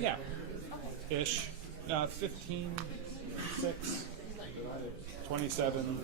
Yeah. Ish. 15, 6, 27.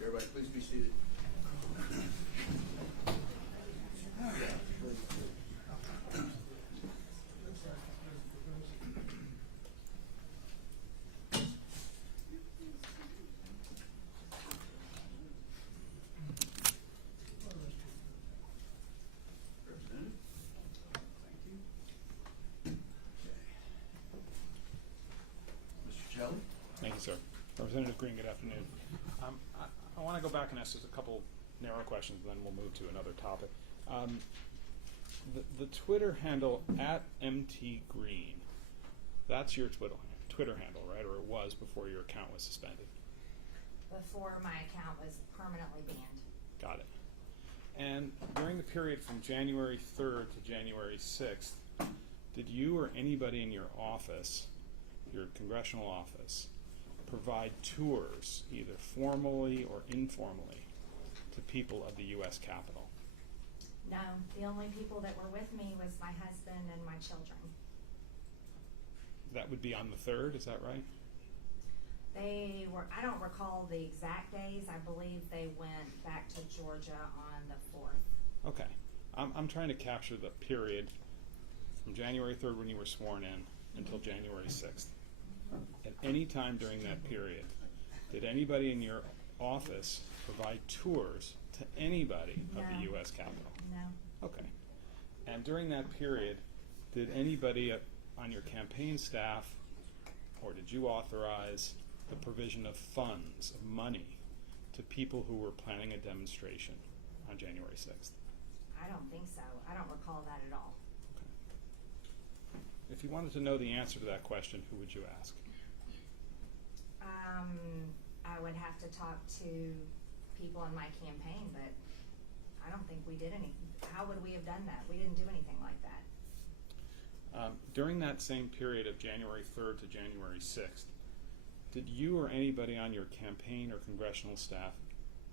Everybody, please be seated. Mr. Shelley? Thank you, sir. Representative Greene, good afternoon. I want to go back and ask just a couple narrow questions, and then we'll move to another topic. The Twitter handle @MTGreen, that's your Twitter handle, right? Or it was before your account was suspended? Before my account was permanently banned. Got it. And during the period from January 3rd to January 6th, did you or anybody in your office, your congressional office, provide tours, either formally or informally, to people of the U.S. Capitol? No, the only people that were with me was my husband and my children. That would be on the 3rd, is that right? They were, I don't recall the exact days. I believe they went back to Georgia on the 4th. Okay. I'm trying to capture the period from January 3rd when you were sworn in until January 6th. At any time during that period, did anybody in your office provide tours to anybody of the No. U.S. Capitol? No. Okay. And during that period, did anybody on your campaign staff, or did you authorize the provision of funds, of money, to people who were planning a demonstration on January 6th? I don't think so. I don't recall that at all. If you wanted to know the answer to that question, who would you ask? I would have to talk to people in my campaign, but I don't think we did any. How would we have done that? We didn't do anything like that. During that same period of January 3rd to January 6th, did you or anybody on your campaign or congressional staff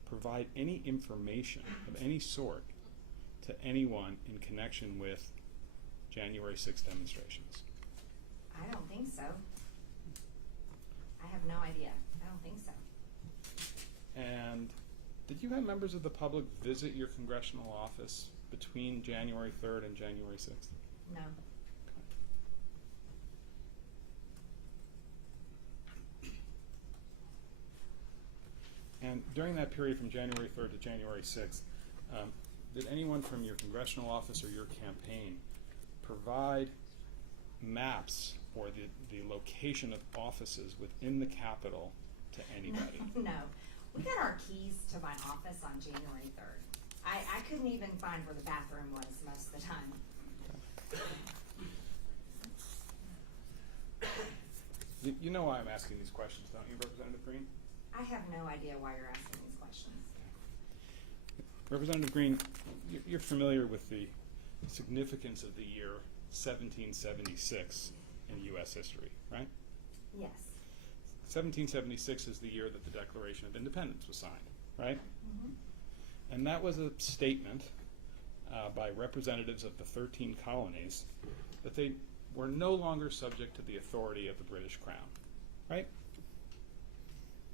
provide any information of any sort to anyone in connection with January 6th demonstrations? I don't think so. I have no idea. I don't think so. And did you have members of the public visit your congressional office between January 3rd and January 6th? No. And during that period from January 3rd to January 6th, did anyone from your congressional office or your campaign provide maps or the location of offices within the Capitol to anybody. No, we got our keys to my office on January 3rd. I couldn't even find where the bathroom was most of the time. You know why I'm asking these questions, don't you, Representative Greene? I have no idea why you're asking these questions. Representative Greene, you're familiar with the significance of the year 1776 in U.S. history, right? Yes. 1776 is the year that the Declaration of Independence was signed, right? Mm-hmm. And that was a statement by representatives of the 13 colonies that they were no longer subject to the authority of the British Crown, right?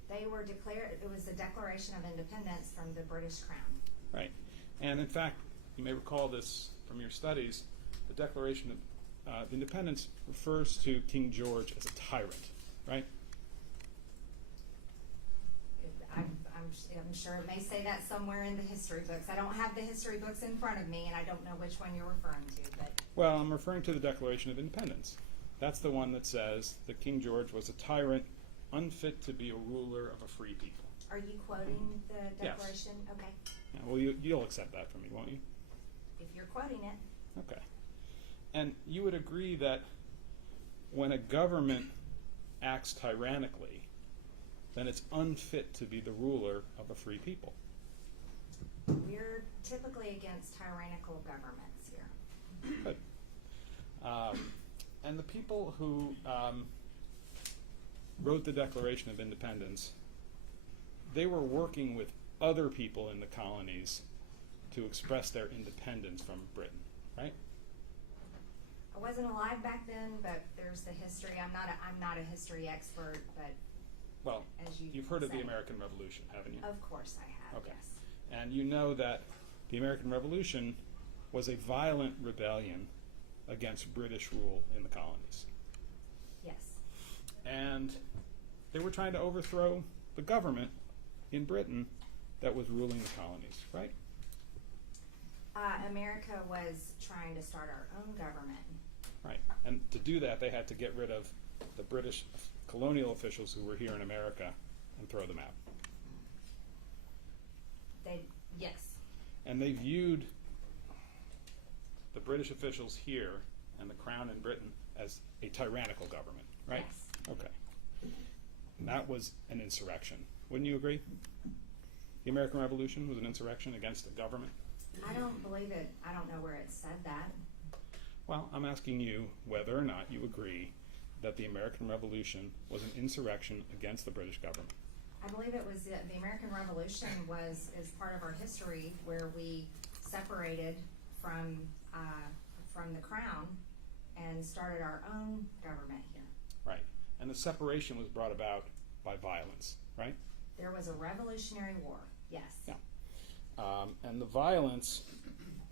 They were declared, it was the Declaration of Independence from the British Crown. Right. And in fact, you may recall this from your studies, the Declaration of Independence refers to King George as a tyrant, right? I'm sure it may say that somewhere in the history books. I don't have the history books in front of me, and I don't know which one you're referring to, but. Well, I'm referring to the Declaration of Independence. That's the one that says that King George was a tyrant, unfit to be a ruler of a free people. Are you quoting the Yes. Declaration? Okay. Yeah, well, you'll accept that from me, won't you? If you're quoting it. Okay. And you would agree that when a government acts tyrannically, then it's unfit to be the ruler of a free people. We're typically against tyrannical governments here. Good. And the people who wrote the Declaration of Independence, they were working with other people in the colonies to express their independence from Britain, right? I wasn't alive back then, but there's the history. I'm not a history expert, but Well, as you've heard of the say. American Revolution, haven't you? Of course I have, Okay. yes. And you know that the American Revolution was a violent rebellion against British rule in the colonies. Yes. And they were trying to overthrow the government in Britain that was ruling the colonies, right? America was trying to start our own government. Right. And to do that, they had to get rid of the British colonial officials who were here in America and throw them out. Yes. And they viewed the British officials here and the Crown in Britain as a tyrannical government, right? Yes. Okay. And that was an insurrection. Wouldn't you agree? The American Revolution was an insurrection against the government? I don't believe it. I don't know where it said that. Well, I'm asking you whether or not you agree that the American Revolution was an insurrection against the British government. I believe it was the American Revolution is part of our history where we separated from the Crown and started our own government here. Right. And the separation was brought about by violence, right? There was a Revolutionary War. Yes. Yeah. And the violence,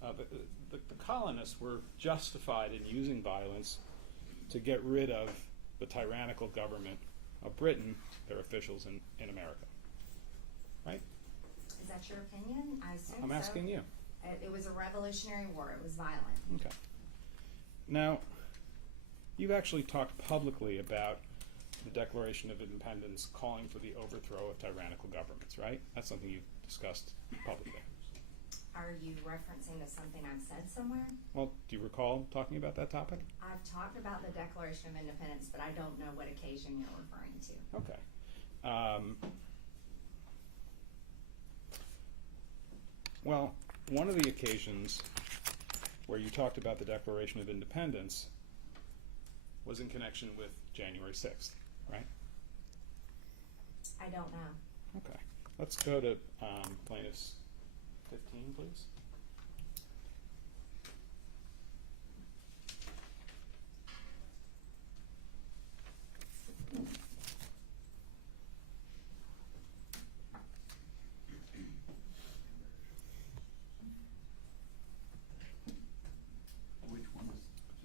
the colonists were justified in using violence to get rid of the tyrannical government of Britain, their officials in America. Right? Is that your opinion? I assume I'm so. asking you. It was a Revolutionary War. It was violent. Okay. Now, you've actually talked publicly about the Declaration of Independence calling for the overthrow of tyrannical governments, right? That's something you've discussed publicly. Are you referencing to something I've said somewhere? Well, do you recall talking about that topic? I've talked about the Declaration of Independence, but I don't know what occasion you're referring to. Okay. Well, one of the occasions where you talked about the Declaration of Independence was in connection with January 6th, right? I don't know. Okay. Let's go to plaintiff's 15, please. Which one is,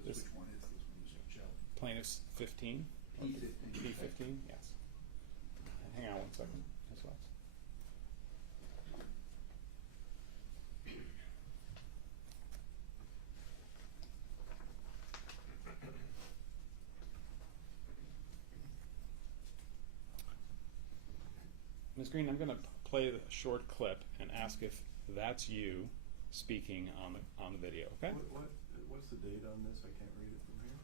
This- which one is this one, Mr. Shelley? Plaintiff's 15? P15. P15, yes. Hang on one second. Ms. Watts. Ms. Greene, I'm going to play a short clip and ask if that's you speaking on the video, okay? What's the date on this? I can't read it from here.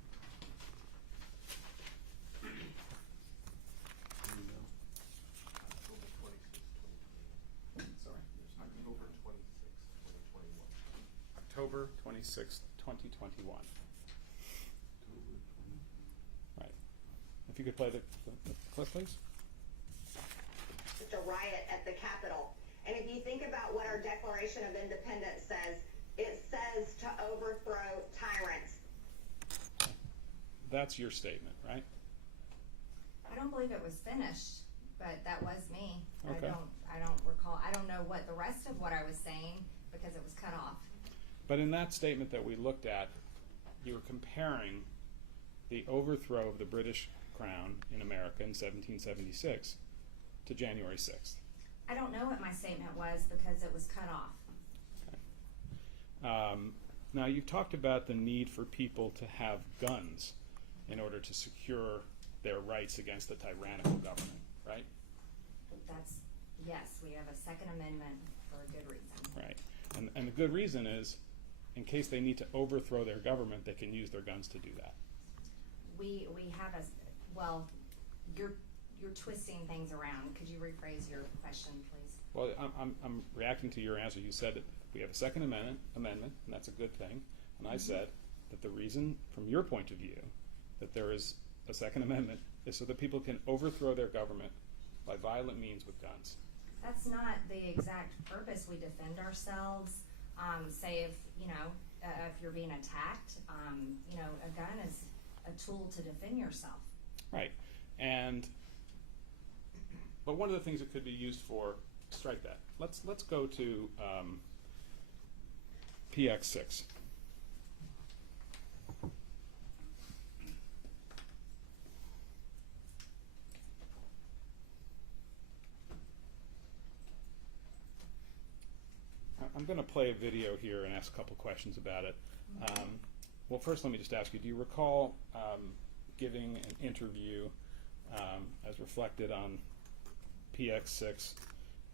Do you know? Sorry. October 26th, 2021. October 26th, 2021. October 20. Right. If you could play the clip, please. Just a riot at the Capitol. And if you think about what our Declaration of Independence says, it says to overthrow tyrants. That's your statement, right? I don't believe it was finished, but that was me. Okay. I don't recall, I don't know what the rest of what I was saying because it was cut off. But in that statement that we looked at, you were comparing the overthrow of the British crown in America in 1776 to January 6th. I don't know what my statement was because it was cut off. Now, you've talked about the need for people to have guns in order to secure their rights against a tyrannical government, right? Yes, we have a Second Amendment for a good reason. Right. And the good reason is, in case they need to overthrow their government, they can use their guns to do that. We have well, you're twisting things around. Could you rephrase your question, please? Well, I'm reacting to your answer. You said that we have a Second Amendment, and that's a good thing. And I said that the reason, from your point of view, that there is a Second Amendment is so that people can overthrow their government by violent means with guns. That's not the exact purpose. We defend ourselves. Say if you're being attacked, a gun is a tool to defend yourself. Right. But one of the things it could be used for, strike that. Let's go to PX6. I'm going to play a video here and ask a couple questions about it. Well, first let me just ask you, do you recall giving an interview as reflected on PX6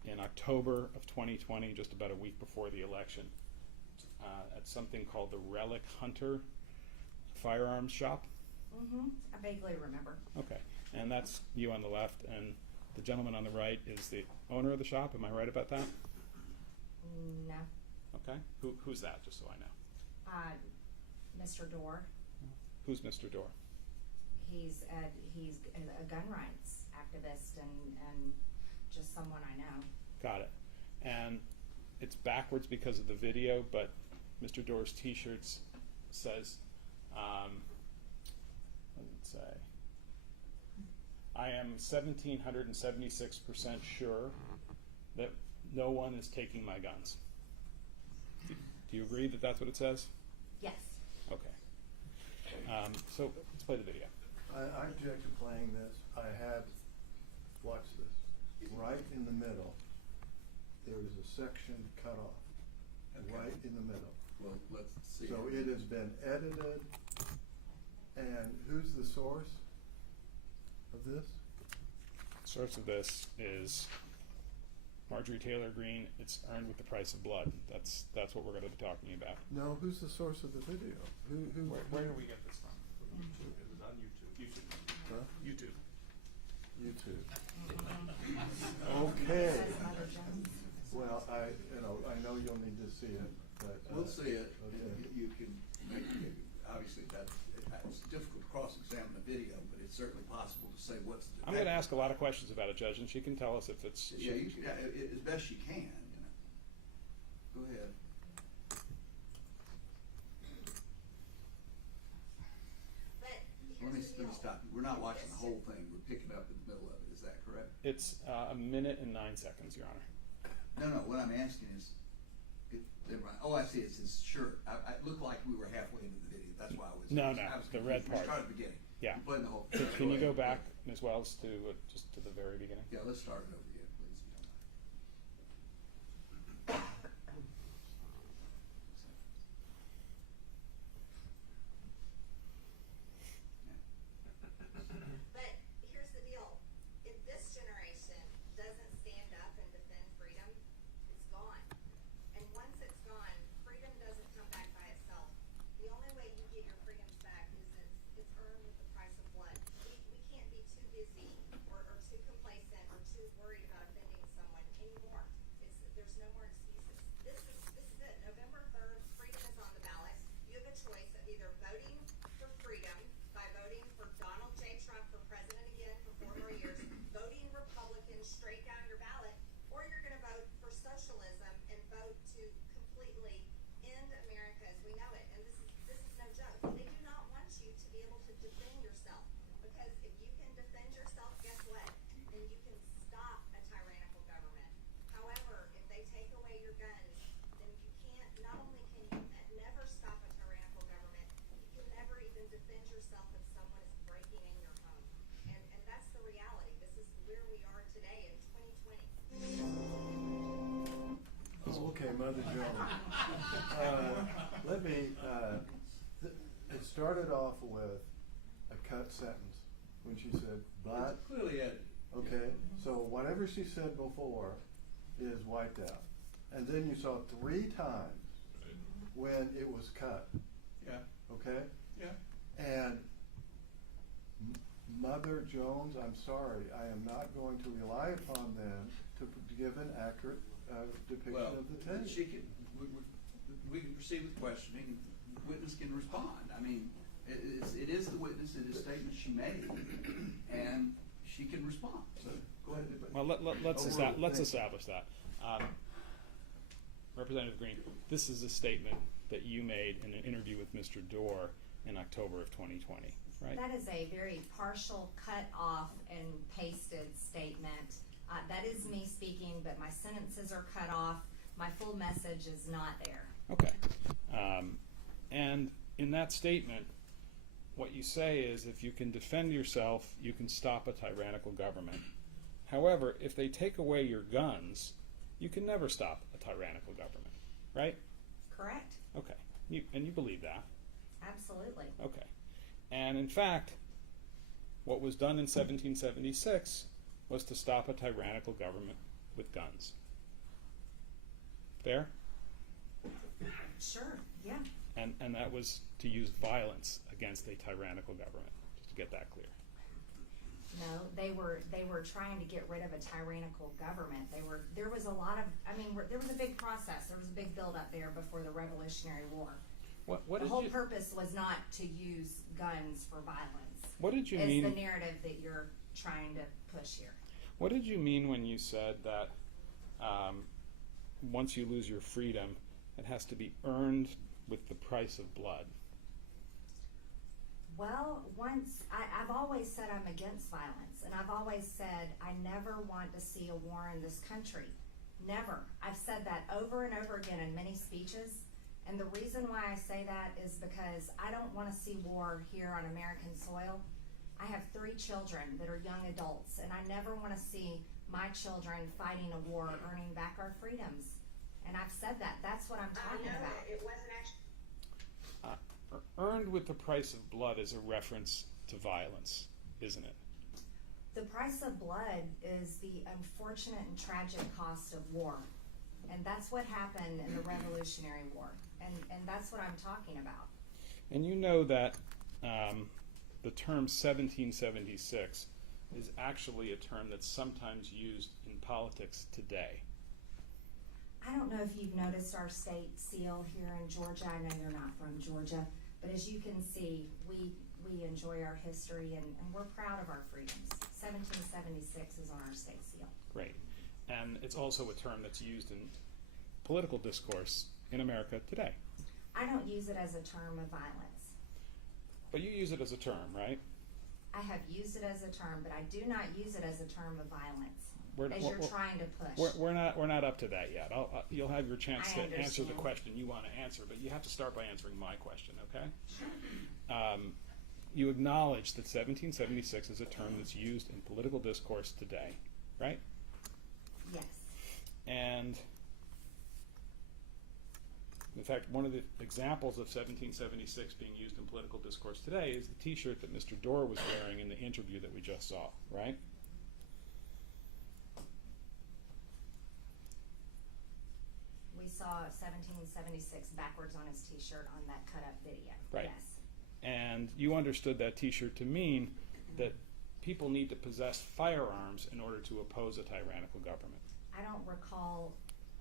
in October of 2020, just about a week before the election, at something called the Relic Hunter firearms shop? I vaguely remember. Okay, and that's you on the left, and the gentleman on the right is the owner of the shop. Am I right about that? No. Okay, who's that, just so I know? Mr. Dorr. Who's Mr. Dorr? He's a gun rights activist and just someone I know. Got it. And it's backwards because of the video, but Mr. Dorr's t-shirt says, what does it say? I am 1,776% sure that no one is taking my guns. Do you agree that that's what it says? Yes. Okay. So let's play the video. I object to playing this. I had, watch this, right in the middle, there is a section cut off, right in the middle. Well, let's see. So it has been edited, and who's the source of this? Source of this is Marjorie Taylor Greene. It's earned with the price of blood. That's what we're going to be talking about. No, who's the source of the video? Where do we get this from? YouTube. It was on YouTube. YouTube. Huh? YouTube. YouTube. Mm-hmm. Okay. Says Mother Jones. Well, I know you'll need to see it, but. We'll see it. Okay. You can, obviously, it's difficult to cross-examine a video, but it's certainly possible to say what's the. I'm going to ask a lot of questions about it, Judge, and she can tell us if it's. Yeah, as best you can, Go ahead. Let me stop you. We're not watching the whole thing. We're picking up in the middle of it. Is that correct? It's a minute and 9 seconds, Your Honor. No. What I'm asking is, oh, I see. It's his shirt. It looked like we were halfway into the video. That's why I was. No, I was the red confused. part. We started at the beginning. Yeah. We're playing the whole. Can you go back, Ms. Wells, to just to the very beginning? Yeah, let's start it over again, please. But here's the deal. If this generation doesn't stand earn with the price of blood. We can't be too busy or too complacent or too worried about offending someone anymore. There's no more excuses. This is it. November 3rd, freedom is on the ballot. You have a choice of either voting for freedom by voting for Donald J. Trump for president again for 4 more years, voting Republican straight down your ballot, or you're going to vote for socialism and vote to completely end America as we know it. And this is no joke. They do not want you to be able to defend yourself, because if you can defend yourself, guess what? Then you can stop a tyrannical government. However, if they take away your guns, then you can't. Not only can you never stop a tyrannical government, you can never even defend yourself if someone is breaking in your home. And that's the reality. This is where we are today in 2020. Okay, Mother Jones. It started off with a cut sentence when she said, but, It's clearly edited. okay, so whatever she said before is wiped out. And then you saw 3 times when it was cut, Yeah, okay? yeah. And Mother Jones, I'm sorry, I am not going to rely upon them to give an accurate depiction Well, of the tape. she can, we can proceed with questioning, the witness can respond. I mean, it is the witness, it is statements she made, and she can respond, so go ahead. Well, let's Overruled. let's Thank you. establish that. Representative Greene, this is a statement that you made in an interview with Mr. Dorr in October of 2020, right? That is a very partial, cut off and pasted statement. That is me speaking, but my sentences are cut off. My full message is not there. Okay. And in that statement, what you say is if you can defend yourself, you can stop a tyrannical government. However, if they take away your guns, you can never stop a tyrannical government, right? Correct? Okay. And you believe that? Absolutely. Okay. And in fact, what was done in 1776 was to stop a tyrannical government with guns. Fair? Sure, yeah. And that was to use violence against a tyrannical government, just to get that clear. No, they were trying to get rid of a tyrannical government. There was a lot of, there was a big process. There was a big build-up there before the Revolutionary War. What The did whole you, purpose was not to use guns for violence. what did you Is mean? the narrative that you're trying to push here. What did you mean when you said that once you lose your freedom, it has to be earned with the price of blood? Well, I've always said I'm against violence, and I've always said I never want to see a war in this country. Never. I've said that over and over again in many speeches, and the reason why I say that is because I don't want to see war here on American soil. I have 3 children that are young adults, and I never want to see my children fighting a war, earning back our freedoms. And I've said that. That's what I'm talking No, about. it wasn't actually. Earned with the price of blood is a reference to violence, isn't it? The price of blood is the unfortunate and tragic cost of war. And that's what happened in the Revolutionary War. And that's what I'm talking about. And you know that the term 1776 is actually a term that's sometimes used in politics today. I don't know if you've noticed our state seal here in Georgia. I know you're not from Georgia. But as you can see, we enjoy our history and we're proud of our freedoms. 1776 is on our state seal. Great. And it's also a term that's used in political discourse in America today. I don't use it as a term of violence. But you use it as a term, right? I have used it as a term, but I do not use it as a term of violence. We're- as we're- you're trying to push. We're not up to that yet. You'll have your chance I to answer the understand. question you want to answer, but you have to start by answering my question, okay? You acknowledge that 1776 is a term that's used in political discourse today, right? Yes. And in fact, one of the examples of 1776 being used in political discourse today is the T-shirt that Mr. Dorr was wearing in the interview that we just saw, right? We saw 1776 backwards on his T-shirt on that cut-up video. Right. Yes. And you understood that T-shirt to mean that people need to possess firearms in order to oppose a tyrannical government. I don't recall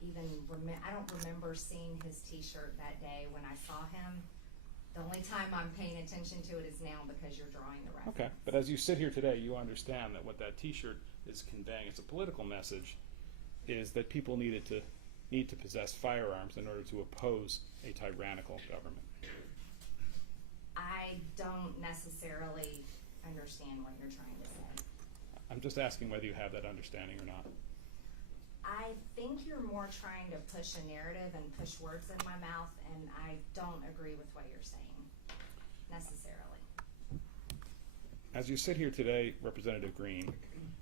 I don't remember seeing his T-shirt that day when I saw him. The only time I'm paying attention to it is now because you're drawing the reference. Okay, but as you sit here today, you understand that what that T-shirt is conveying, it's a political message, is that people need to possess firearms in order to oppose a tyrannical government. I don't necessarily understand what you're trying to say. I'm just asking whether you have that understanding or not. I think you're more trying to push a narrative and push words in my mouth, and I don't agree with what you're saying necessarily. As you sit here today, Representative Greene,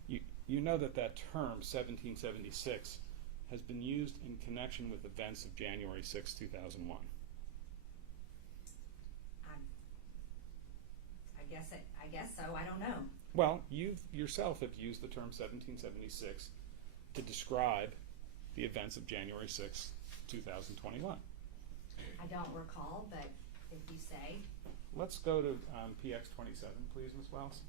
you know that term 1776 has been used in connection with events of January 6, 2001. I guess so. I don't know. Well, you yourself have used the term 1776 to describe the events of January 6, 2021. I don't recall, but if you say. Let's go to PX 27, please, Ms. Wells.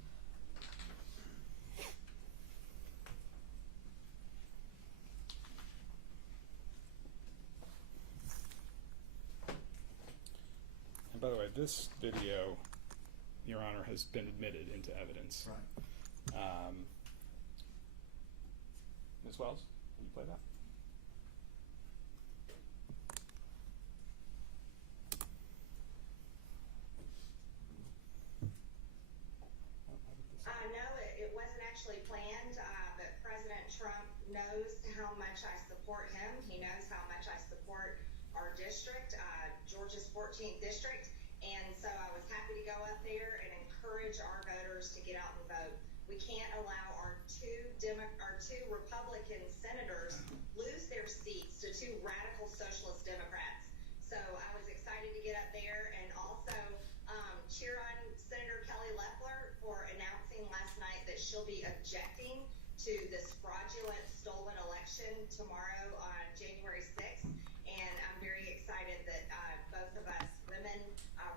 And by the way, this video, Your Honor, has been admitted into evidence. Right. Ms. Wells, can you play that? No, it wasn't actually planned, but President Trump knows how much I support him. He knows how much I support our district, Georgia's 14th district, and so I was happy to go up there and encourage our voters to get out and vote. We can't allow our two Republican senators lose their seats to two radical socialist Democrats. So I was excited to get up there and also cheer on Senator Kelly Loeffler for announcing last night that she'll be objecting to this fraudulent stolen election tomorrow on January 6th. And I'm very excited that both of us women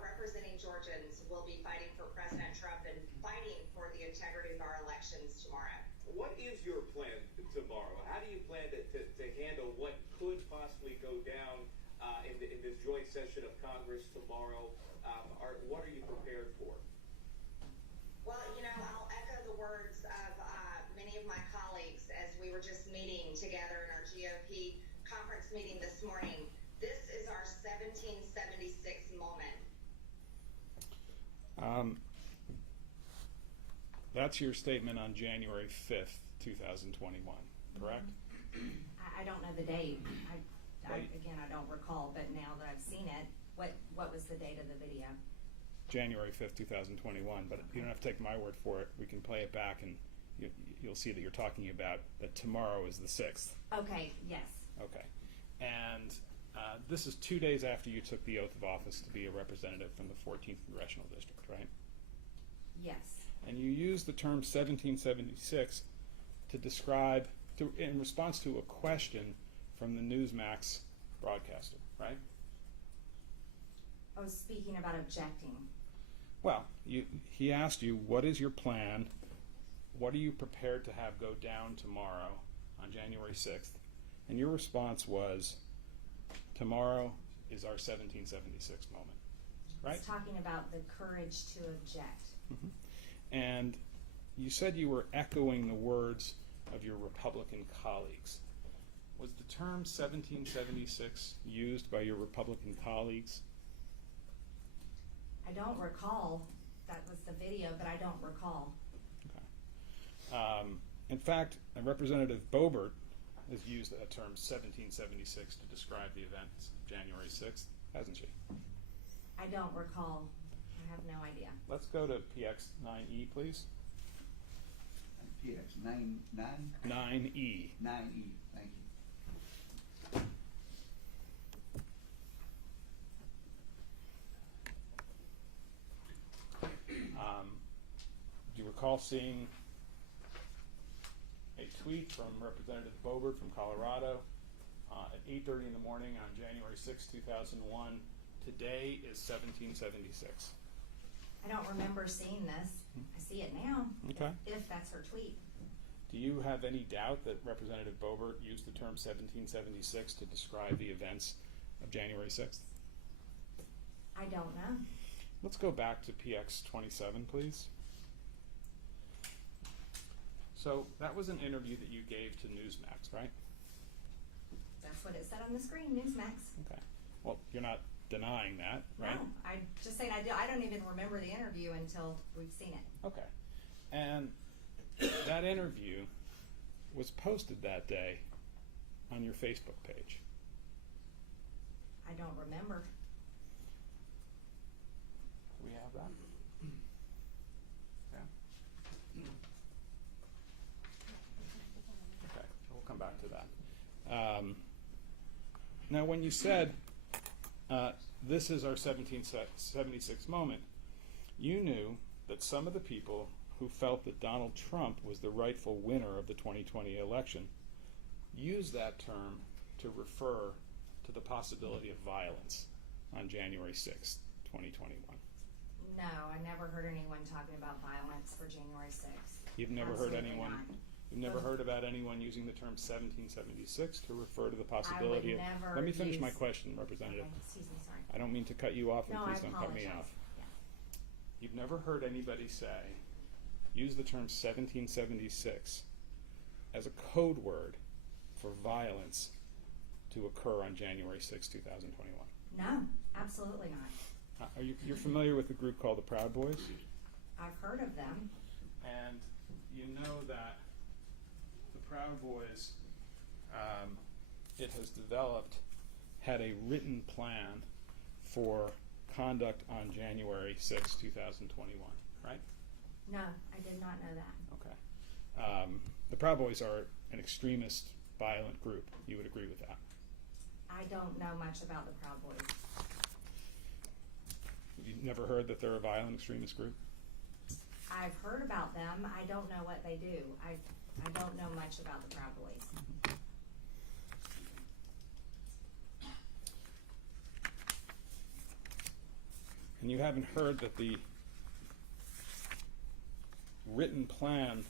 representing Georgians will be fighting for President Trump and fighting for the integrity of our elections tomorrow. What is your plan tomorrow? How do you plan to handle what could possibly go down in this joint session of Congress tomorrow? What are you prepared for? Well, I'll echo the words of many of my colleagues as we were just meeting together in our GOP conference meeting this morning. This is our 1776 moment. That's your statement on January 5th, 2021, correct? I don't know the date. Again, I don't recall, but now that I've seen it, what was the date of the video? January 5th, 2021, but you don't have to take my word for it. We can play it back and you'll see that you're talking about that tomorrow is the 6th. Okay, yes. Okay. And this is 2 days after you took the oath of office to be a representative from the 14th Congressional District, right? Yes. And you used the term 1776 to describe, in response to a question from the Newsmax broadcaster, right? I was speaking about objecting. Well, he asked you, what is your plan? What are you prepared to have go down tomorrow on January 6th? And your response was, tomorrow is our 1776 moment, right? It's talking about the courage to object. Mm-hmm. And you said you were echoing the words of your Republican colleagues. Was the term 1776 used by your Republican colleagues? I don't recall. That was the video, but I don't recall. Okay. In fact, Representative Boebert has used that term 1776 to describe the events of January 6th, hasn't she? I don't recall. I have no idea. Let's go to PX 9E, please. PX 9E. 9E. 9E, thank you. Do you recall seeing a tweet from Representative Boebert from Colorado at 8:30 in the morning on January 6, 2001? Today is 1776. I don't remember seeing this. I see it now, Okay. if that's her tweet. Do you have any doubt that Representative Boebert used the term 1776 to describe the events of January 6th? I don't know. Let's go back to PX 27, please. So that was an interview that you gave to Newsmax, right? That's what it said on the screen, Newsmax. Okay. Well, you're not denying that, right? No, I just saying I don't even remember the interview until we've seen it. Okay. And that interview was posted that day on your Facebook page. I don't remember. Do we have that? Yeah. Okay, we'll come back to that. Now, when you said this is our 1776 moment, you knew that some of the people who felt that Donald Trump was the rightful winner of the 2020 election used that term to refer to the possibility of violence on January 6th, 2021. No, I never heard anyone talking about violence for January 6th. You've never heard Absolutely anyone. not. You've never heard about anyone using the term 1776 to refer to the possibility of. never Let me finish my use- question, Representative. Okay, excuse me, sorry. I don't mean to cut you off, and No, please I don't cut me apologize. off. Yeah. You've never heard anybody use the term 1776 as a code word for violence to occur on January 6, 2021. No, absolutely not. You're familiar with a group called the Proud Boys? I've heard of them. And you know that the Proud Boys, it has developed, had a written plan for conduct on January 6, 2021, right? No, I did not know that. Okay. The Proud Boys are an extremist, violent group. You would agree with that? I don't know much about the Proud Boys. You've never heard that they're a violent extremist group? I've heard about them. I don't know what they do. I don't know much about the Proud Boys. And you haven't heard that the written plan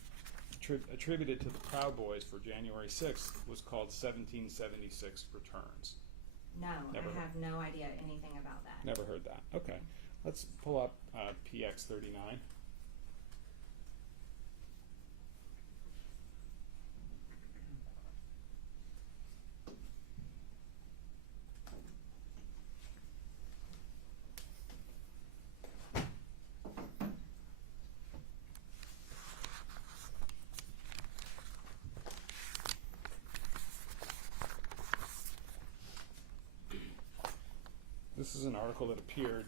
attributed to the Proud Boys for January 6th was called 1776 Returns. No, Never I heard. have no idea anything about that. Never heard that. Okay. Let's pull up PX 39. This is an article that appeared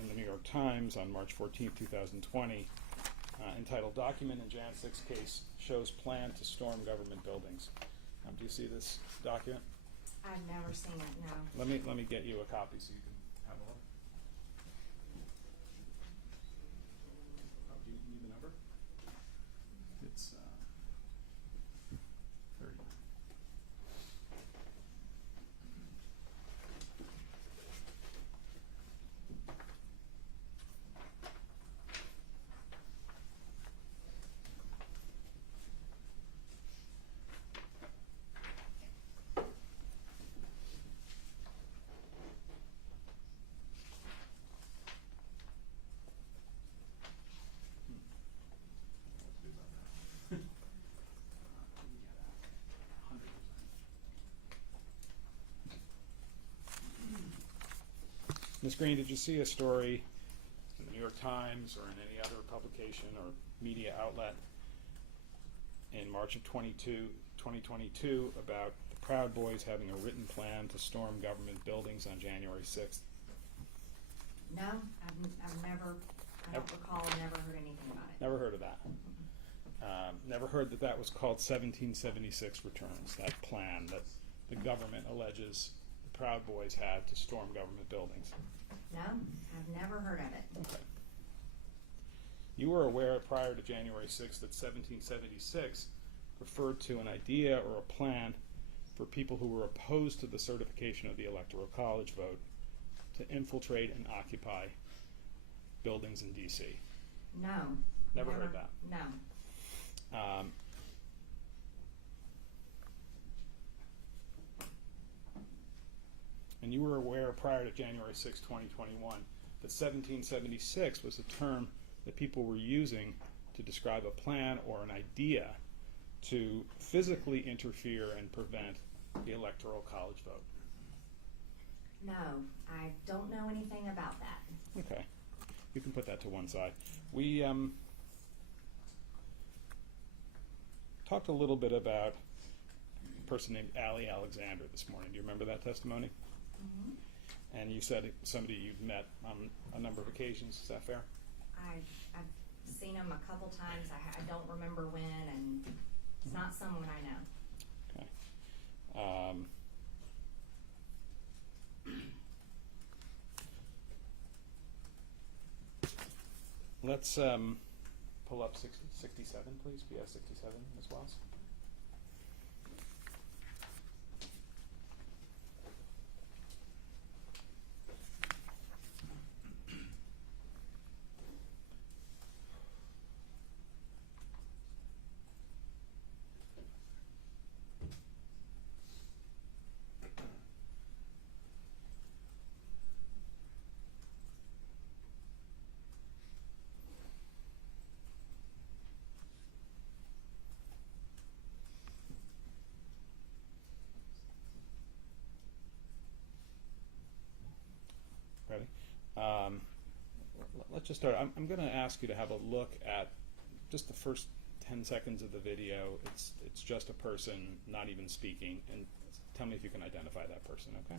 in the New York Times on March 14, 2020, entitled "Document in Jan 6 Case Shows Plan to Storm Government Buildings." Do you see this document? I've never seen it, no. Let me get you a copy so you can have a look. Oh, do you need the number? It's 30. Ms. Greene, did you see a story in the New York Times or in any other publication or media outlet in March of 2022 about the Proud Boys having a written plan to storm government buildings on January 6th? No, I've never, I don't recall, never heard anything about it. Never heard of that. Never heard that was called 1776 Returns, that plan that the government alleges the Proud Boys had to storm government buildings. No, I've never heard of it. Okay. You were aware prior to January 6th that 1776 referred to an idea or a plan for people who were opposed to the certification of the Electoral College vote to infiltrate and occupy buildings in D.C.? No. Never heard that. No. And you were aware prior to January 6, 2021, that 1776 was a term that people were using to describe a plan or an idea to physically interfere and prevent the Electoral College vote. No, I don't know anything about that. Okay, you can put that to one side. We talked a little bit about a person named Allie Alexander this morning. Do you remember that testimony? Mm-hmm. And you said somebody you'd met on a number of occasions. Is that fair? I've seen him a couple times. I don't remember when, and it's not someone I know. Okay. Let's pull up 67, please. PS 67 as well. Ready? Let's just start. I'm going to ask you to have a look at just the first 10 seconds of the video. It's just a person not even speaking, and tell me if you can identify that person, okay?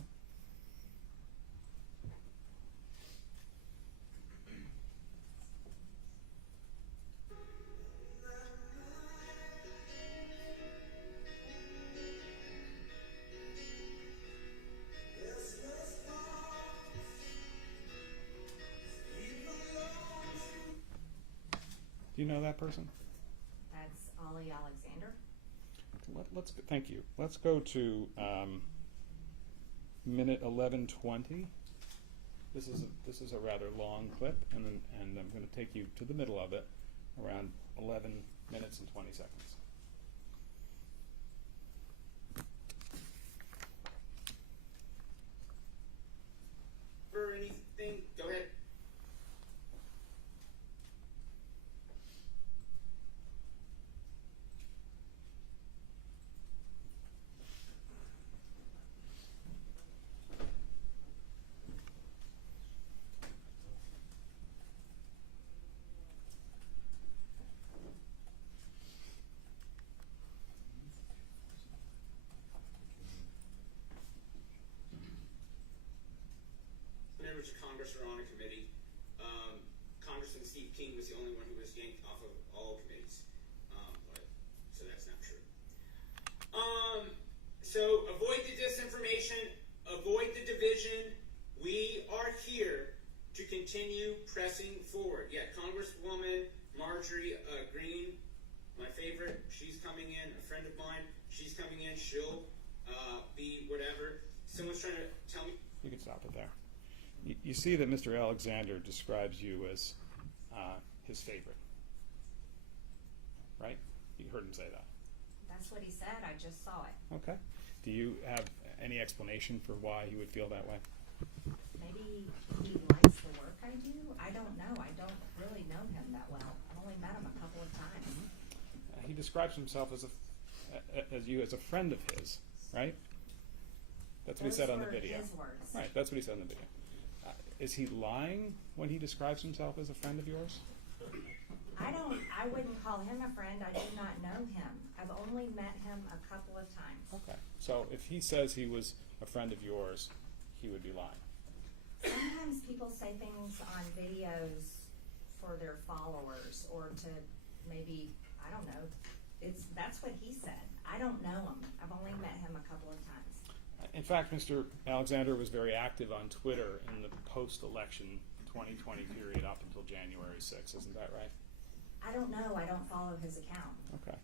Do you know that person? That's Ollie Alexander. Thank you. Let's go to minute 11:20. This is a rather long clip, and I'm going to take you to the middle of it, around 11 minutes and 20 seconds. For anything, go ahead. Members of Congress are on a committee. Congressman Steve King was the only one who was yanked off of all committees, so that's not true. So avoid the disinformation, avoid the division. We are here to continue pressing forward. Yeah, Congresswoman Marjorie Greene, my favorite, she's coming in, a friend of mine, she's coming in, she'll be whatever. Someone's trying to tell me. You can stop it there. You see that Mr. Alexander describes you as his favorite, right? You heard him say that. That's what he said. I just saw it. Okay. Do you have any explanation for why he would feel that way? Maybe he likes the work I do. I don't know. I don't really know him that well. I've only met him a couple of times. He describes himself as you as a friend of his, right? That's what he said on the video. Those were his words. Right, that's what he said in the video. Is he lying when he describes himself as a friend of yours? I wouldn't call him a friend. I do not know him. I've only met him a couple of times. Okay. So if he says he was a friend of yours, he would be lying. Sometimes people say things on videos for their followers or to maybe, I don't know. That's what he said. I don't know him. I've only met him a couple of times. In fact, Mr. Alexander was very active on Twitter in the post-election 2020 period up until January 6th. Isn't that right? I don't know. I don't follow his account. Okay.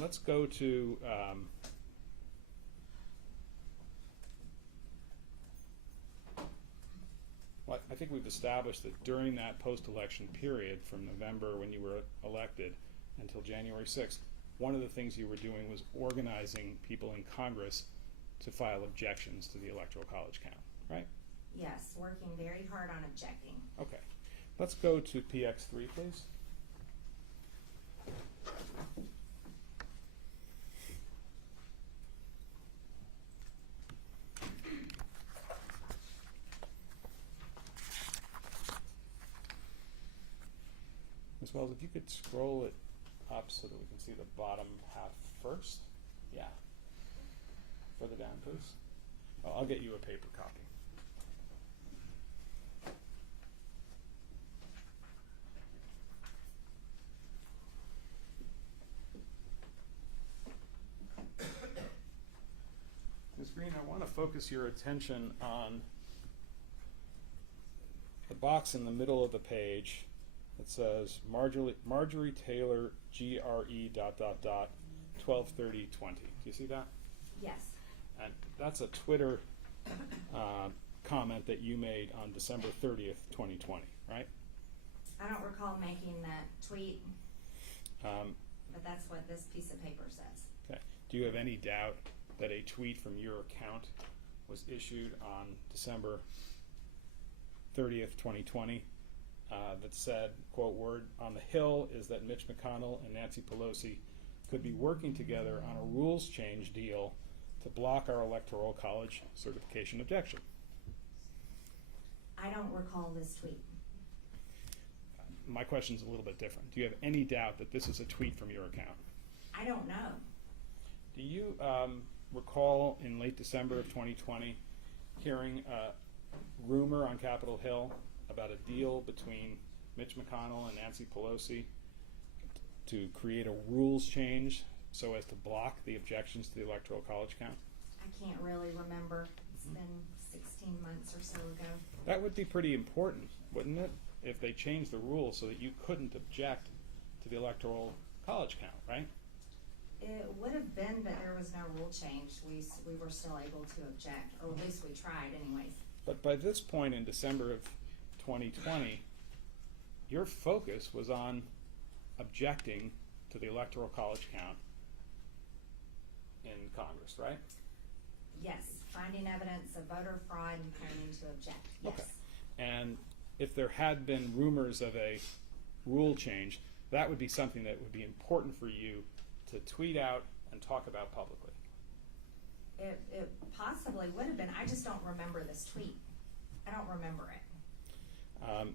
Let's go to I think we've established that during that post-election period, from November when you were elected until January 6th, one of the things you were doing was organizing people in Congress to file objections to the Electoral College count, right? Yes, working very hard on objecting. Okay. Let's go to PX3, please. Ms. Wells, if you could scroll it up so that we can see the bottom half first. Yeah. Further down, please. I'll get you a paper copy. Ms. Greene, I want to focus your attention on the box in the middle of the page that says Marjorie Taylor GRE ... 12/30/20. Do you see that? Yes. And that's a Twitter comment that you made on December 30th, 2020, right? I don't recall making that tweet, but that's what this piece of paper says. Okay. Do you have any doubt that a tweet from your account was issued on December 30th, 2020 that said, quote, word on the Hill is that Mitch McConnell and Nancy Pelosi could be working together on a rules change deal to block our Electoral College certification objection? I don't recall this tweet. My question is a little bit different. Do you have any doubt that this is a tweet from your account? I don't know. Do you recall in late December of 2020 hearing a rumor on Capitol Hill about a deal between Mitch McConnell and Nancy Pelosi to create a rules change so as to block the objections to the Electoral College count? I can't really remember. It's been 16 months or so ago. That would be pretty important, wouldn't it? If they changed the rules so that you couldn't object to the Electoral College count, right? It would have been, but there was no rule change. We were still able to object, or at least we tried anyways. But by this point in December of 2020, your focus was on objecting to the Electoral College count in Congress, right? Yes, finding evidence of voter fraud and planning to object. Yes. Okay. And if there had been rumors of a rule change, that would be something that would be important for you to tweet out and talk about publicly. It possibly would have been. I just don't remember this tweet. I don't remember it.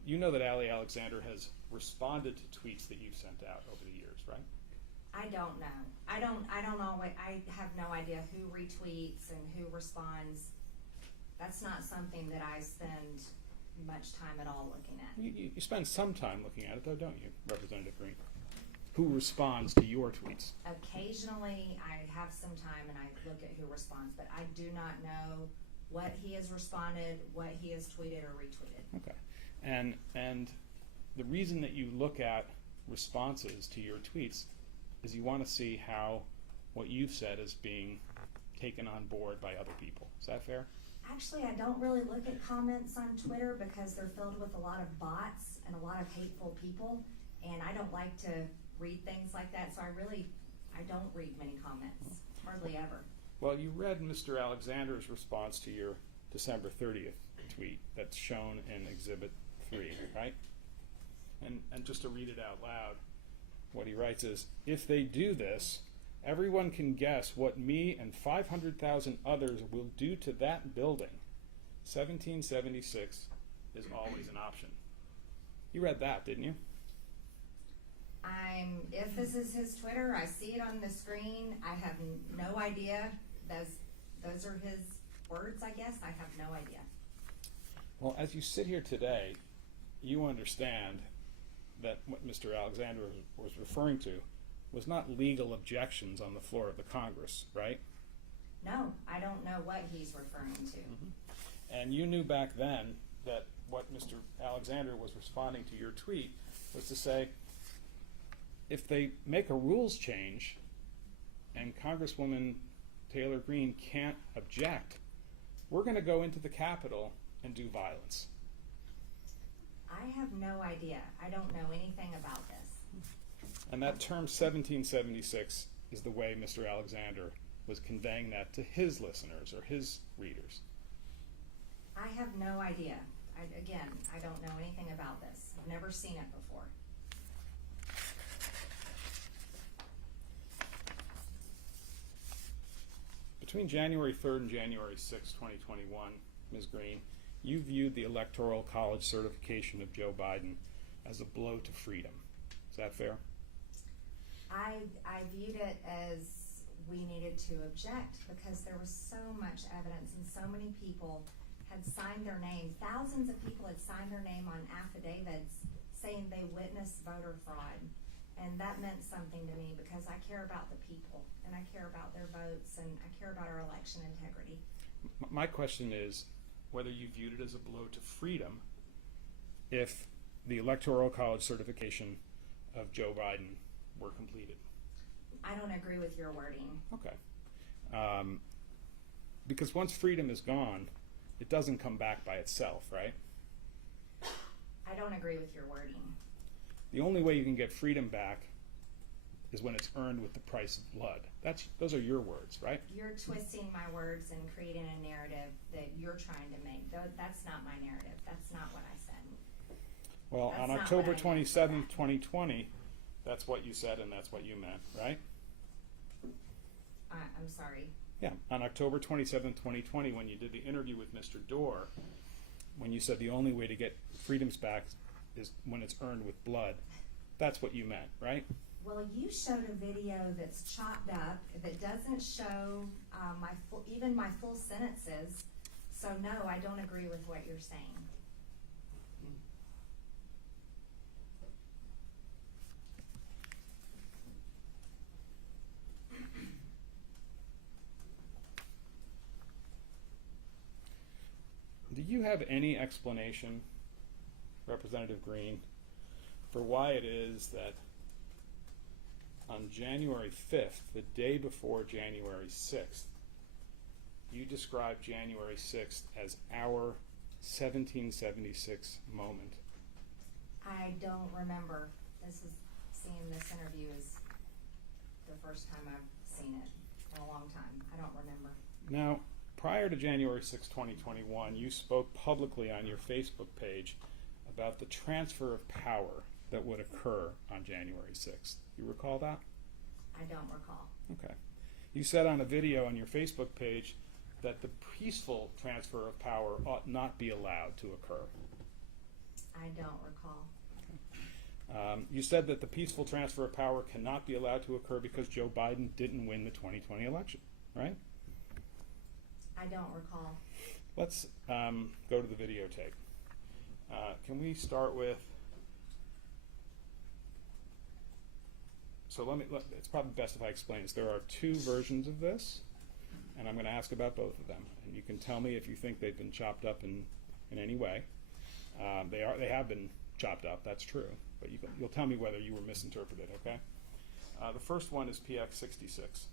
You know that Ali Alexander has responded to tweets that you've sent out over the years, right? I don't know. I don't always. I have no idea who retweets and who responds. That's not something that I spend much time at all looking at. You spend some time looking at it, though, don't you, Representative Greene? Who responds to your tweets? Occasionally, I have some time and I look at who responds, but I do not know what he has responded, what he has tweeted or retweeted. Okay. And the reason that you look at responses to your tweets is you want to see how what you've said is being taken on board by other people. Is that fair? Actually, I don't really look at comments on Twitter because they're filled with a lot of bots and a lot of hateful people, and I don't like to read things like that, so I don't read many comments, hardly ever. Well, you read Mr. Alexander's response to your December 30th tweet that's shown in Exhibit 3, right? And just to read it out loud, what he writes is, if they do this, everyone can guess what me and 500,000 others will do to that building. 1776 is always an option. You read that, didn't you? If this is his Twitter, I see it on the screen. I have no idea. Those are his words, I guess. I have no idea. Well, as you sit here today, you understand that what Mr. Alexander was referring to was not legal objections on the floor of the Congress, right? No, I don't know what he's referring to. Mm-hmm. And you knew back then that what Mr. Alexander was responding to your tweet was to say, if they make a rules change and Congresswoman Taylor Greene can't object, we're going to go into the Capitol and do violence. I have no idea. I don't know anything about this. And that term 1776 is the way Mr. Alexander was conveying that to his listeners or his readers. I have no idea. Again, I don't know anything about this. I've never seen it before. Between January 3rd and January 6th, 2021, Ms. Greene, you viewed the Electoral College certification of Joe Biden as a blow to freedom. Is that fair? I viewed it as we needed to object because there was so much evidence and so many people had signed their name. Thousands of people had signed their name on affidavits saying they witnessed voter fraud. And that meant something to me because I care about the people and I care about their votes and I care about our election integrity. My question is whether you viewed it as a blow to freedom if the Electoral College certification of Joe Biden were completed. I don't agree with your wording. Okay. Because once freedom is gone, it doesn't come back by itself, right? I don't agree with your wording. The only way you can get freedom back is when it's earned with the price of blood. Those are your words, right? You're twisting my words and creating a narrative that you're trying to make. That's not my narrative. That's not what I said. Well, That's on not October what I meant by 27th, that. 2020, that's what you said and that's what you meant, right? I'm sorry. Yeah, on October 27th, 2020, when you did the interview with Mr. Dorr, when you said the only way to get freedoms back is when it's earned with blood, that's what you meant, right? Well, you showed a video that's chopped up that doesn't show even my full sentences. So no, I don't agree with what you're saying. Do you have any explanation, Representative Greene, for why it is that on January 5th, the day before January 6th, you described January 6th as our 1776 moment? I don't remember. Seeing this interview is the first time I've seen it in a long time. I don't remember. Now, prior to January 6, 2021, you spoke publicly on your Facebook page about the transfer of power that would occur on January 6th. You recall that? I don't recall. Okay. You said on a video on your Facebook page that the peaceful transfer of power ought not be allowed to occur. I don't recall. You said that the peaceful transfer of power cannot be allowed to occur because Joe Biden didn't win the 2020 election, right? I don't recall. Let's go to the videotape. Can we start with... So it's probably best if I explain this. There are two versions of this, and I'm going to ask about both of them. And you can tell me if you think they've been chopped up in any way. They have been chopped up, that's true. But you'll tell me whether you were misinterpreted, okay? The first one is PX 66.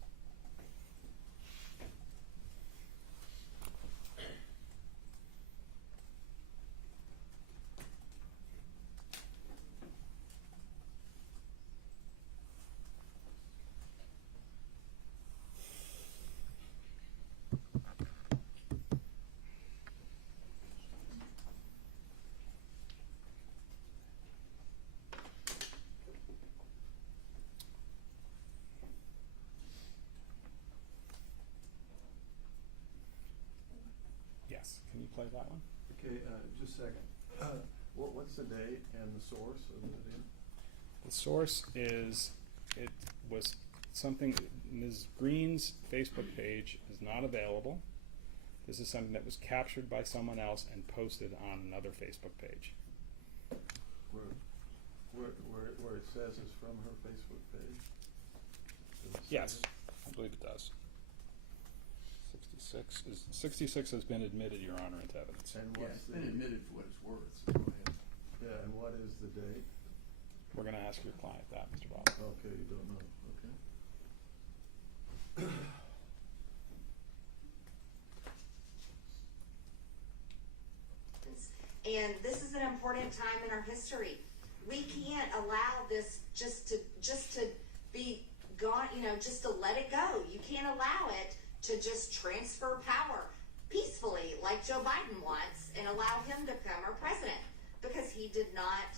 Yes, can you play that one? Okay, just a second. What's the date and the source of the video? The source is, it was something, Ms. Greene's Facebook page is not available. This is something that was captured by someone else and posted on another Facebook page. Where it says it's from her Facebook page? Does it say Yes, it? I believe it does. 66 has been admitted, Your Honor, into evidence. And Yeah, what's it's the... been admitted for what it's worth. Go ahead. Yeah, and what is the date? We're going to ask your client that, Mr. Bob. Okay, you don't know, okay. And this is an important time in our history. We can't allow this just to be gone, just to let it go. You can't allow it to just transfer power peacefully like Joe Biden wants and allow him to become our president, because he did not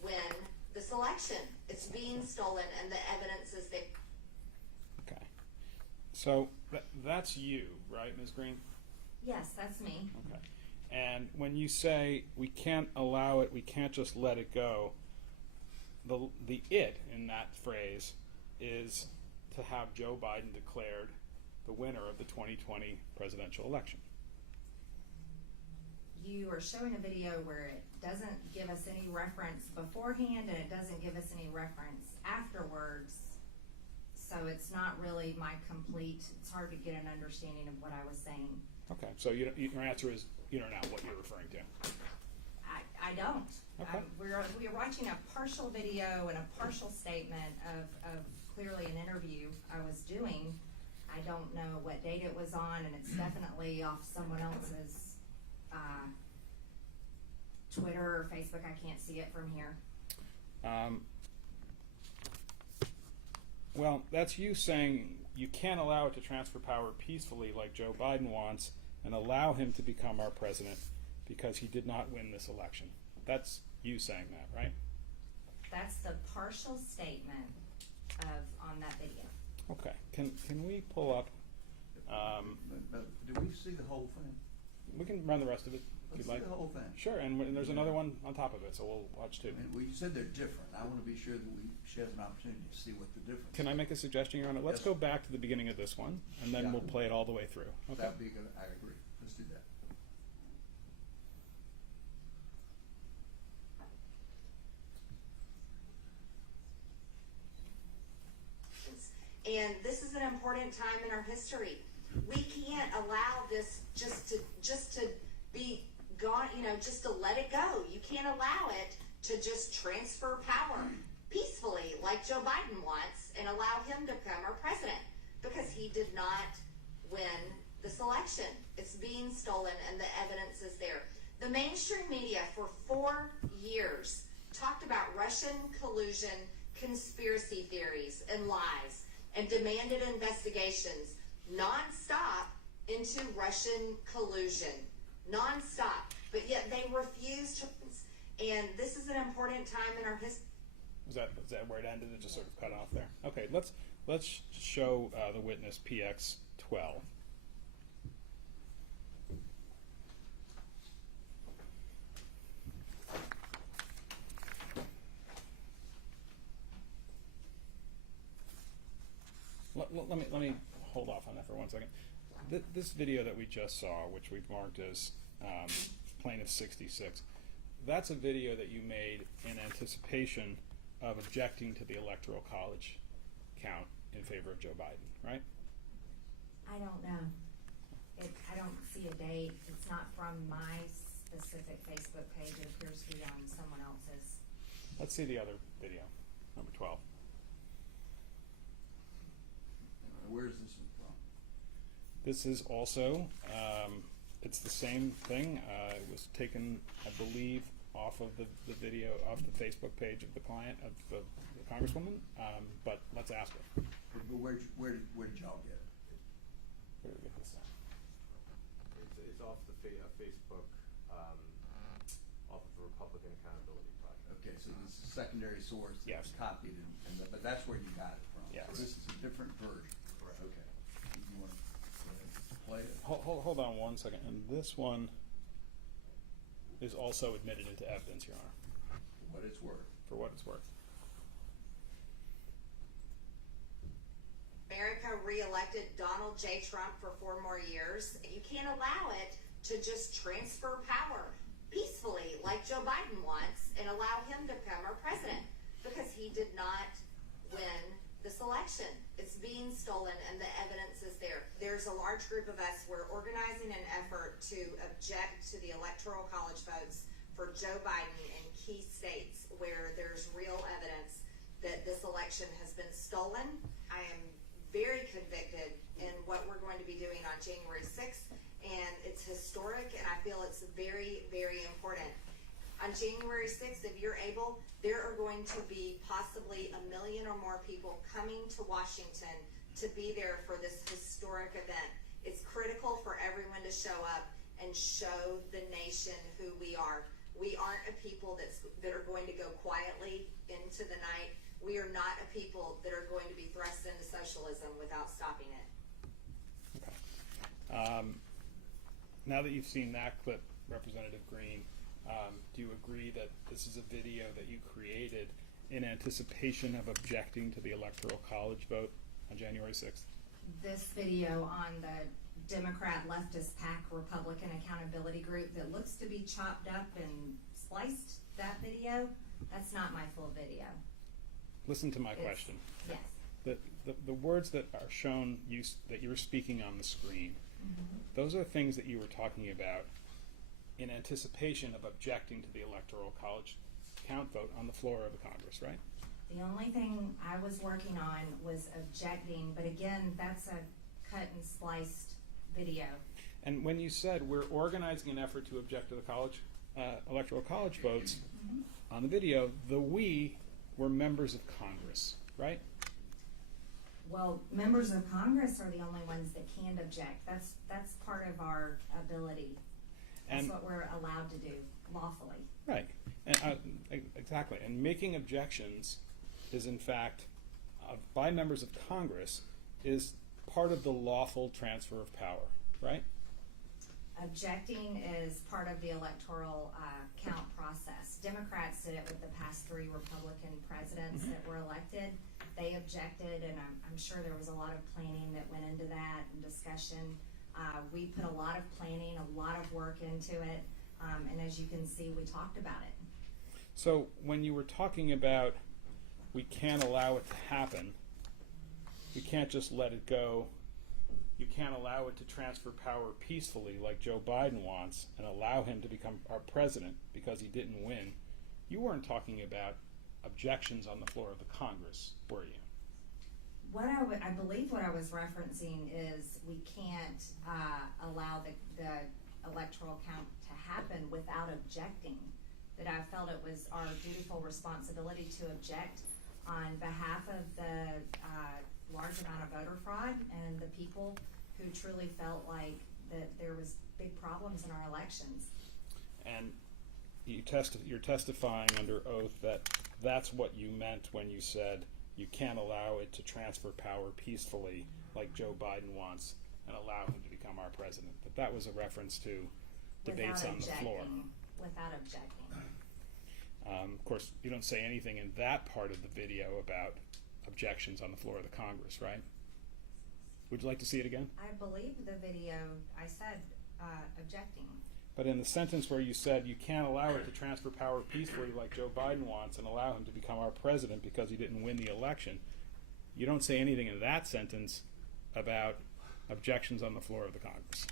win this election. It's being stolen and the evidence is there. Okay. So that's you, right, Ms. Greene? Yes, that's me. Okay. And when you say we can't allow it, we can't just let it go, the it in that phrase is to have Joe Biden declared the winner of the 2020 presidential election. You are showing a video where it doesn't give us any reference beforehand and it doesn't give us any reference afterwards. So it's not really my complete, it's hard to get an understanding of what I was saying. Okay, so your answer is you don't know what you're referring to. I don't. Okay. We are watching a partial video and a partial statement of clearly an interview I was doing. I don't know what date it was on, and it's definitely off someone else's Twitter or Facebook. I can't see it from here. Well, that's you saying you can't allow it to transfer power peacefully like Joe Biden wants and allow him to become our president because he did not win this election. That's you saying that, right? That's the partial statement on that video. Okay. Can we pull up? But do we see the whole thing? We can run the rest of it if Let's you'd see like. the whole thing. Sure, and there's another one on top of it, so we'll watch too. I mean, we said they're different. I want to be sure that she has an opportunity to see what the difference is. Can I make a suggestion, Your Honor? Let's Yes. go back to the beginning of this one, and then Yeah. we'll play it all the way through. Okay. That'd be good. I agree. Let's do that. And this is an important time in our history. We can't allow this just to be gone, just to let it go. You can't allow it to just transfer power peacefully like Joe Biden wants and allow him to become our president, because he did not win this election. It's being stolen and the evidence is there. The mainstream media for 4 years talked about Russian collusion, conspiracy theories, and lies, and demanded investigations nonstop into Russian collusion. Nonstop. But yet they refused to. And this is an important time in our history. Is that where it ended? It just sort of cut off there. Okay, let's show the witness PX 12. Let me hold off on that for 1 second. This video that we just saw, which we've marked as Plaintiff 66, that's a video that you made in anticipation of objecting to the Electoral College count in favor of Joe Biden, right? I don't know. I don't see a date. It's not from my specific Facebook page. It appears to be on someone else's. Let's see the other video, number 12. Where's this one from? This is also, it's the same thing. It was taken, I believe, off of the video, off the Facebook page of the client, of the Congresswoman, but let's ask her. But where did y'all get it? Where did we get this at? It's off the Facebook, off of the Republican Accountability Project. Okay, so this is a secondary source that Yes. was copied, but that's where you got it from. Yes. So this is a different version. Correct. Okay. You want to play it? Hold on 1 second. And this one is also admitted into evidence, Your Honor, For what it's worth. for what it's worth. America re-elected Donald J. Trump for 4 more years. You can't allow it to just transfer power peacefully like Joe Biden wants and allow him to become our president, because he did not win this election. It's being stolen and the evidence is there. There's a large group of us. We're organizing an effort to object to the Electoral College votes for Joe Biden in key states where there's real evidence that this election has been stolen. I am very convicted in what we're going to be doing on January 6th, and it's historic, and I feel it's very, very important. On January 6th, if you're able, there are going to be possibly 1 million or more people coming to Washington to be there for this historic event. It's critical for everyone to show up and show the nation who we are. We aren't a people that are going to go quietly into the night. We are not a people that are going to be thrust into socialism without stopping it. Okay. Now that you've seen that clip, Representative Greene, do you agree that this is a video that you created in anticipation of objecting to the Electoral College vote on January 6th? This video on the Democrat leftist PAC Republican Accountability Group that looks to be chopped up and spliced, that video, that's not my full video. Listen to my It's- question. Yes. The words that are shown that you're speaking on the screen, those are things that you were talking about in anticipation of objecting to the Electoral College count vote on the floor of the Congress, right? The only thing I was working on was objecting, but again, that's a cut and spliced video. And when you said we're organizing an effort to object to the Electoral College votes, on the video, the we were members of Congress, right? Well, members of Congress are the only ones that can object. That's part of our ability. That's And- what we're allowed to do lawfully. Right, and exactly. And making objections is, in fact, by members of Congress, is part of the lawful transfer of power, right? Objecting is part of the electoral count process. Democrats did it with the past 3 Republican presidents that were elected. They objected, and I'm sure there was a lot of planning that went into that and discussion. We put a lot of planning, a lot of work into it, and as you can see, we talked about it. So when you were talking about we can't allow it to happen, we can't just let it go, you can't allow it to transfer power peacefully like Joe Biden wants and allow him to become our president because he didn't win, you weren't talking about objections on the floor of the Congress, were you? What I believe what I was referencing is we can't allow the electoral count to happen without objecting. That I felt it was our dutiful responsibility to object on behalf of the large amount of voter fraud and the people who truly felt like that there was big problems in our elections. And you're testifying under oath that that's what you meant when you said you can't allow it to transfer power peacefully like Joe Biden wants and allow him to become our president. But that was a reference to debates on the floor. Without objecting. Of course, you don't say anything in that part of the video about objections on the floor of the Congress, right? Would you like to see it again? I believe the video, I said objecting. But in the sentence where you said you can't allow it to transfer power peacefully like Joe Biden wants and allow him to become our president because he didn't win the election, you don't say anything in that sentence about objections on the floor of the Congress.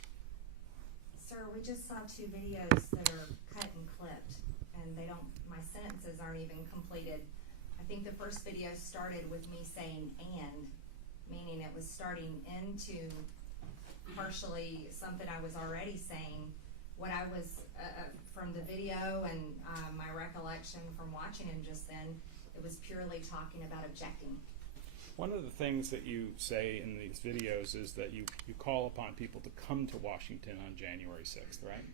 Sir, we just saw 2 videos that are cut and clipped, and my sentences aren't even completed. I think the first video started with me saying "and," meaning it was starting into partially something I was already saying. What I was, from the video and my recollection from watching him just then, it was purely talking about objecting. One of the things that you say in these videos is that you call upon people to come to Washington on January 6th, right?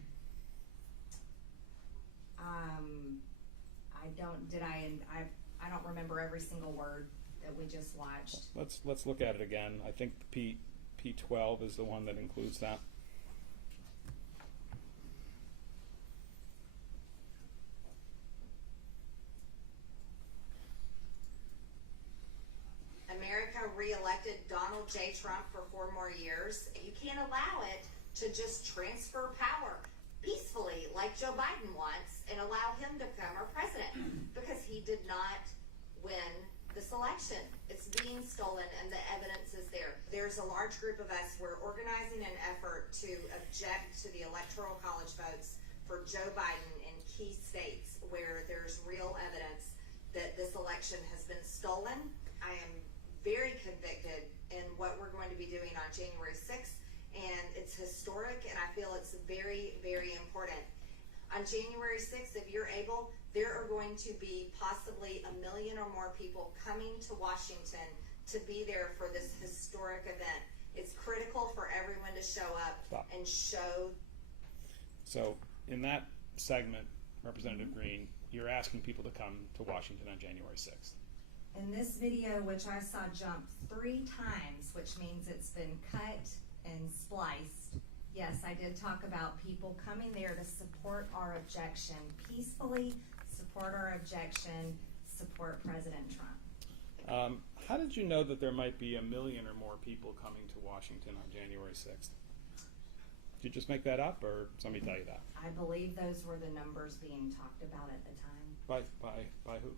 I don't remember every single word that we just watched. Let's look at it again. I think P12 is the one that includes that. America re-elected Donald J. Trump for 4 more years. You can't allow it to just transfer power peacefully like Joe Biden wants and allow him to become our president because he did not win this election. It's being stolen and the evidence is there. There's a large group of us. We're organizing an effort to object to the Electoral College votes for Joe Biden in key states where there's real evidence that this election has been stolen. I am very convicted in what we're going to be doing on January 6th, and it's historic, and I feel it's very, very important. On January 6th, if you're able, there are going to be possibly 1 million or more people coming to Washington to be there for this historic event. It's critical for everyone to show up Stop. and show. So in that segment, Representative Greene, you're asking people to come to Washington on January 6th. In this video, which I saw jump 3 times, which means it's been cut and spliced, yes, I did talk about people coming there to support our objection peacefully, support our objection, support President Trump. How did you know that there might be 1 million or more people coming to Washington on January 6th? Did you just make that up, or somebody tell you that? I believe those were the numbers being talked about at the time. By who?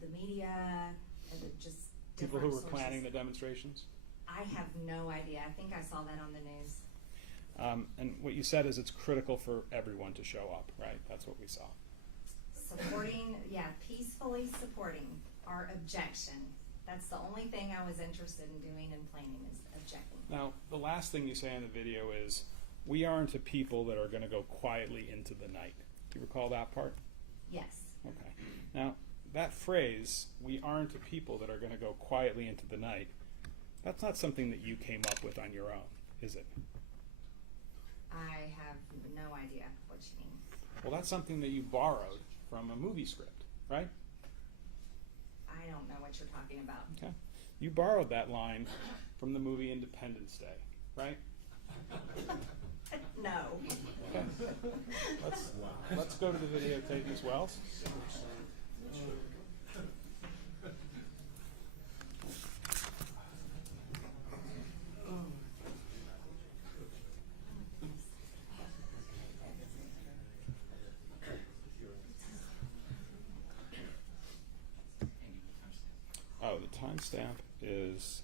The media, and just People different who were sources. planning the demonstrations? I have no idea. I think I saw that on the news. And what you said is it's critical for everyone to show up, right? That's what we saw. Supporting, peacefully supporting our objection. That's the only thing I was interested in doing and planning is objecting. Now, the last thing you say in the video is, we aren't a people that are going to go quietly into the night. Do you recall that part? Yes. Okay. Now, that phrase, we aren't a people that are going to go quietly into the night, that's not something that you came up with on your own, is it? I have no idea what you mean. Well, that's something that you borrowed from a movie script, right? I don't know what you're talking about. Okay. You borrowed that line from the movie Independence Day, right? No. Okay. Let's go to the videotape as well. Oh, the timestamp is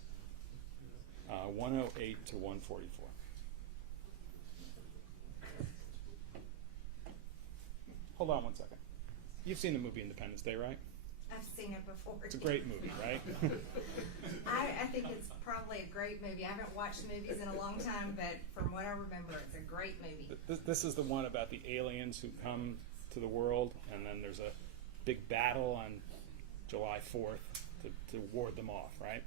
108 to 144. Hold on one second. You've seen the movie Independence Day, right? I've seen it before. It's a great movie, right? I think it's probably a great movie. I haven't watched movies in a long time, but from what I remember, it's a great movie. This is the one about the aliens who come to the world, and then there's a big battle on July 4th to ward them off, right?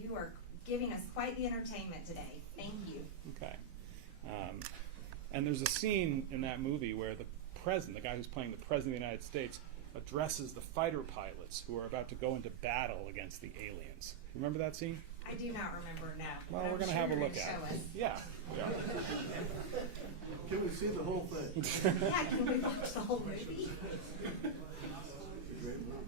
You are giving us quite the entertainment today. Thank you. Okay. And there's a scene in that movie where the president, the guy who's playing the president of the United States, addresses the fighter pilots who are about to go into battle against the aliens. Remember that scene? I do not remember now. Well, but we're I'm going to sure have a you're look gonna at show it. us. Yeah. We are. Can we see the whole thing? Yeah, can we watch the whole movie? It's a great movie.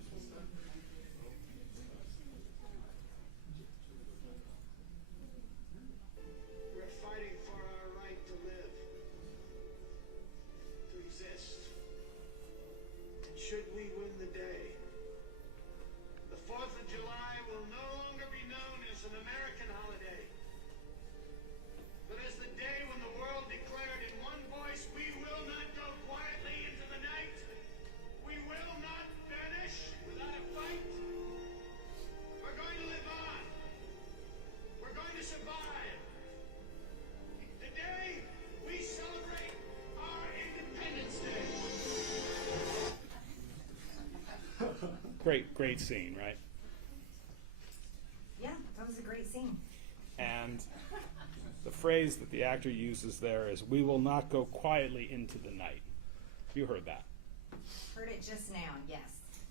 We're fighting for our right to live, to exist. And should we win the day, the 4th of July will no longer be known as an American holiday, but as the day when the world declared in one voice, we will not go quietly into the night. We will not vanish without a fight. We're going to live on. We're going to survive. Today, we celebrate our Independence Day. Great scene, right? Yeah, that was a great scene. And the phrase that the actor uses there is, "We will not go quietly into the night." You heard that. Heard it just now, yes.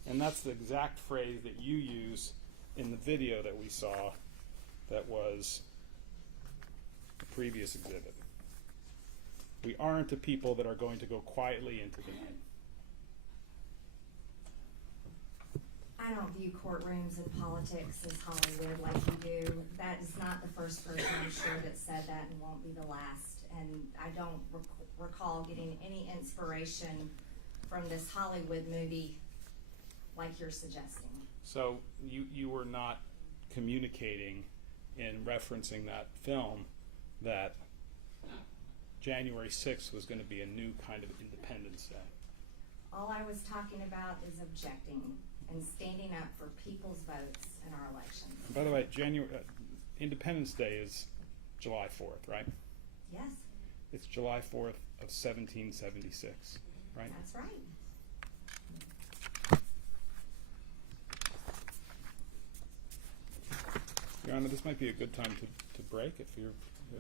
And that's the exact phrase that you use in the video that we saw that was the previous exhibit. We aren't a people that are going to go quietly into the night. I don't view courtrooms and politics as Hollywood like you do. That is not the first person, I'm sure, that said that and won't be the last. And I don't recall getting any inspiration from this Hollywood movie like you're suggesting. So you were not communicating in referencing that film that January 6th was going to be a new kind of Independence Day. All I was talking about is objecting and standing up for people's votes in our elections. By the way, Independence Day is July 4th, right? Yes. It's July 4th of 1776, right? That's right. Your Honor, this might be a good time to break if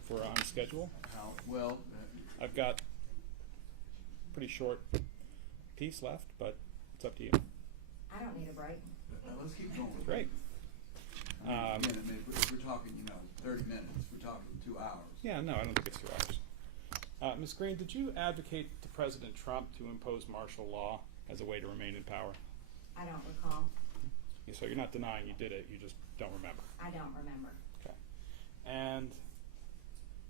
we're on schedule. How, well, I've got a pretty short piece left, but it's up to you. I don't need a break. let's keep going. Great. Again, I mean, if we're talking, 30 minutes, we're talking 2 hours. Yeah, no, I don't think it's 2 hours. Ms. Greene, did you advocate to President Trump to impose martial law as a way to remain in power? I don't recall. So you're not denying you did it, you just don't remember. I don't remember. Okay. And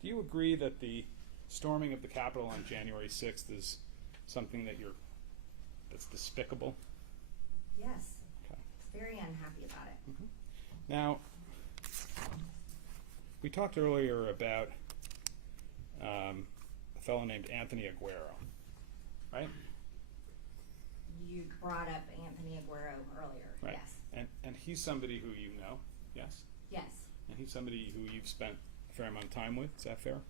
do you agree that the storming of the Capitol on January 6th is something that's despicable? Yes. Okay. Very unhappy about it. Now, we talked earlier about a fellow named Anthony Aguero, right? You brought up Anthony Aguero earlier. Right. Yes. And he's somebody who you know, yes? Yes. And he's somebody who you've spent a fair amount of time with, is that fair?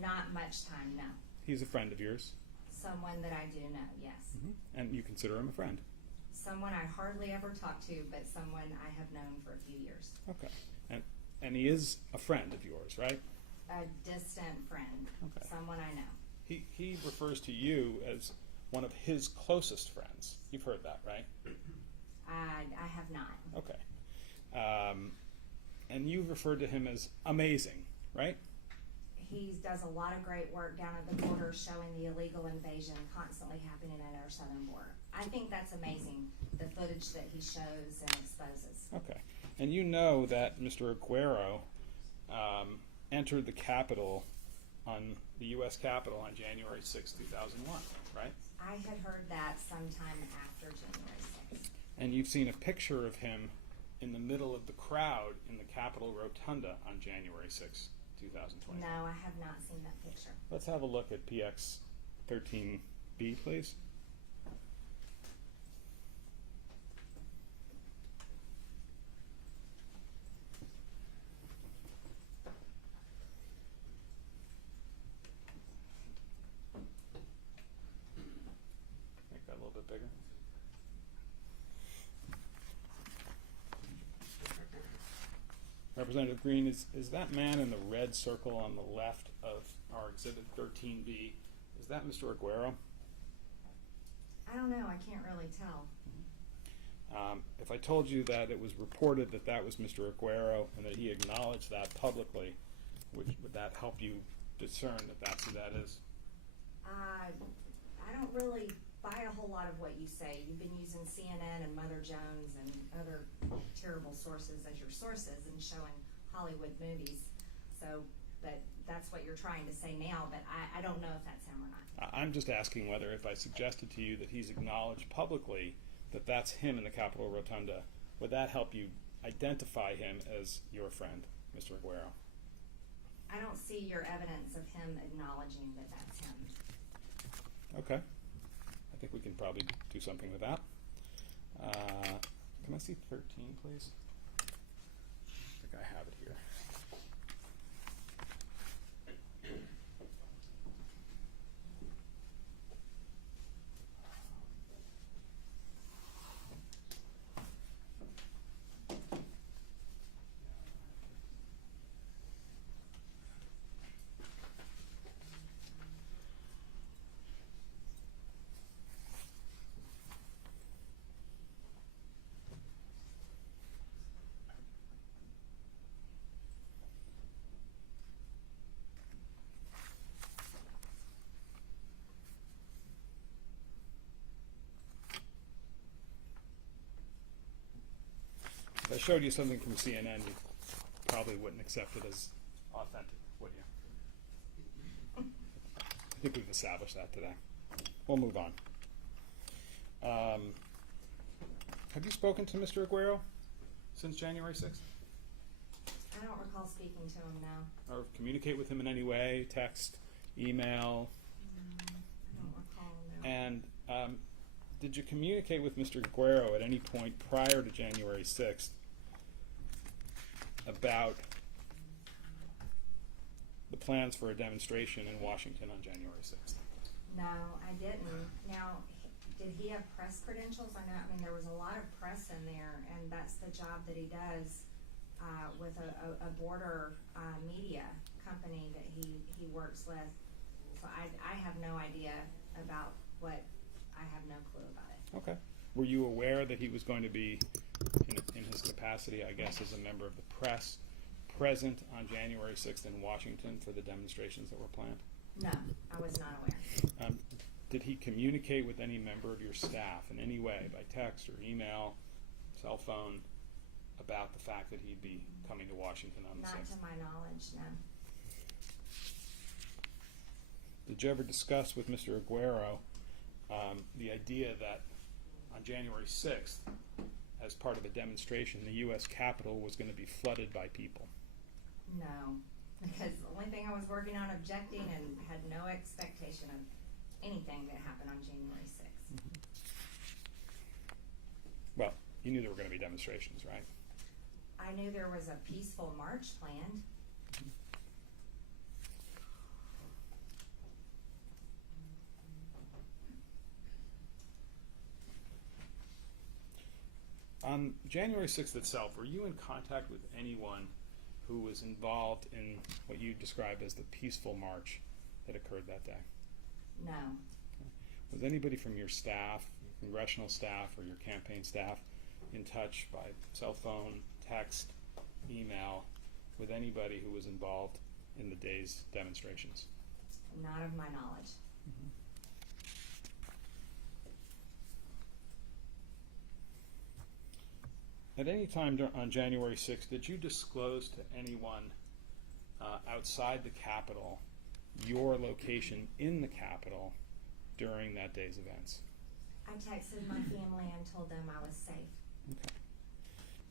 Not much time, no. He's a friend of yours. Someone that I do know, yes. And you consider him a friend. Someone I hardly ever talk to, but someone I have known for a few years. Okay. And he is a friend of yours, right? A distant friend. Okay. Someone I know. He refers to you as one of his closest friends. You've heard that, right? I have not. Okay. And you've referred to him as amazing, right? He does a lot of great work down at the border showing the illegal invasion constantly happening at our southern border. I think that's amazing, the footage that he shows and exposes. Okay. And you know that Mr. Aguero entered the Capitol the U.S. Capitol on January 6, 2001, right? I had heard that sometime after January 6th. And you've seen a picture of him in the middle of the crowd in the Capitol Rotunda on January 6, 2020. No, I have not seen that picture. Let's have a look at PX 13B, please. Make that a little bit bigger. Representative Greene, is that man in the red circle on the left of our Exhibit 13B, is that Mr. Aguero? I don't know. I can't really tell. If I told you that it was reported that that was Mr. Aguero and that he acknowledged that publicly, would that help you discern that that's who that is? I don't really buy a whole lot of what you say. You've been using CNN and Mother Jones and other terrible sources as your sources and showing Hollywood movies. So, but that's what you're trying to say now, but I don't know if that's him or not. I'm just asking whether if I suggested to you that he's acknowledged publicly that that's him in the Capitol Rotunda, would that help you identify him as your friend, Mr. Aguero? I don't see your evidence of him acknowledging that that's him. Okay. I think we can probably do something with that. Can I see 13, please? I think I have it here. If I showed you something from CNN, you probably wouldn't accept it as authentic, would you? I think we've established that today. We'll move on. Have you spoken to Mr. Aguero since January 6th? I don't recall speaking to him now. Or communicate with him in any way, text, email? I don't recall now. And did you communicate with Mr. Aguero at any point prior to January 6th about the plans for a demonstration in Washington on January 6th? No, I didn't. Now, did he have press credentials? I mean, there was a lot of press in there, and that's the job that he does with a border media company that he works with. So I have no idea about what, I have no clue about it. Okay. Were you aware that he was going to be, in his capacity, I guess, as a member of the press, present on January 6th in Washington for the demonstrations that were planned? No, I was not aware. Did he communicate with any member of your staff in any way, by text or email, cell phone, about the fact that he'd be coming to Washington on the 6th? Not to my knowledge, no. Did you ever discuss with Mr. Aguero the idea that on January 6th, as part of a demonstration, the U.S. Capitol was going to be flooded by people? No, because the only thing I was working on objecting and had no expectation of anything that happened on January 6th. Well, you knew there were going to be demonstrations, right? I knew there was a peaceful march planned. On January 6th itself, were you in contact with anyone who was involved in what you described as the peaceful march that occurred that day? No, Was anybody from your staff, your congressional staff, or your campaign staff in touch by cell phone, text, email with anybody who was involved in the day's demonstrations? not of my knowledge. At any time on January 6th, did you disclose to anyone outside the Capitol your location in the Capitol during that day's events? I texted my family and told them I was safe. Okay.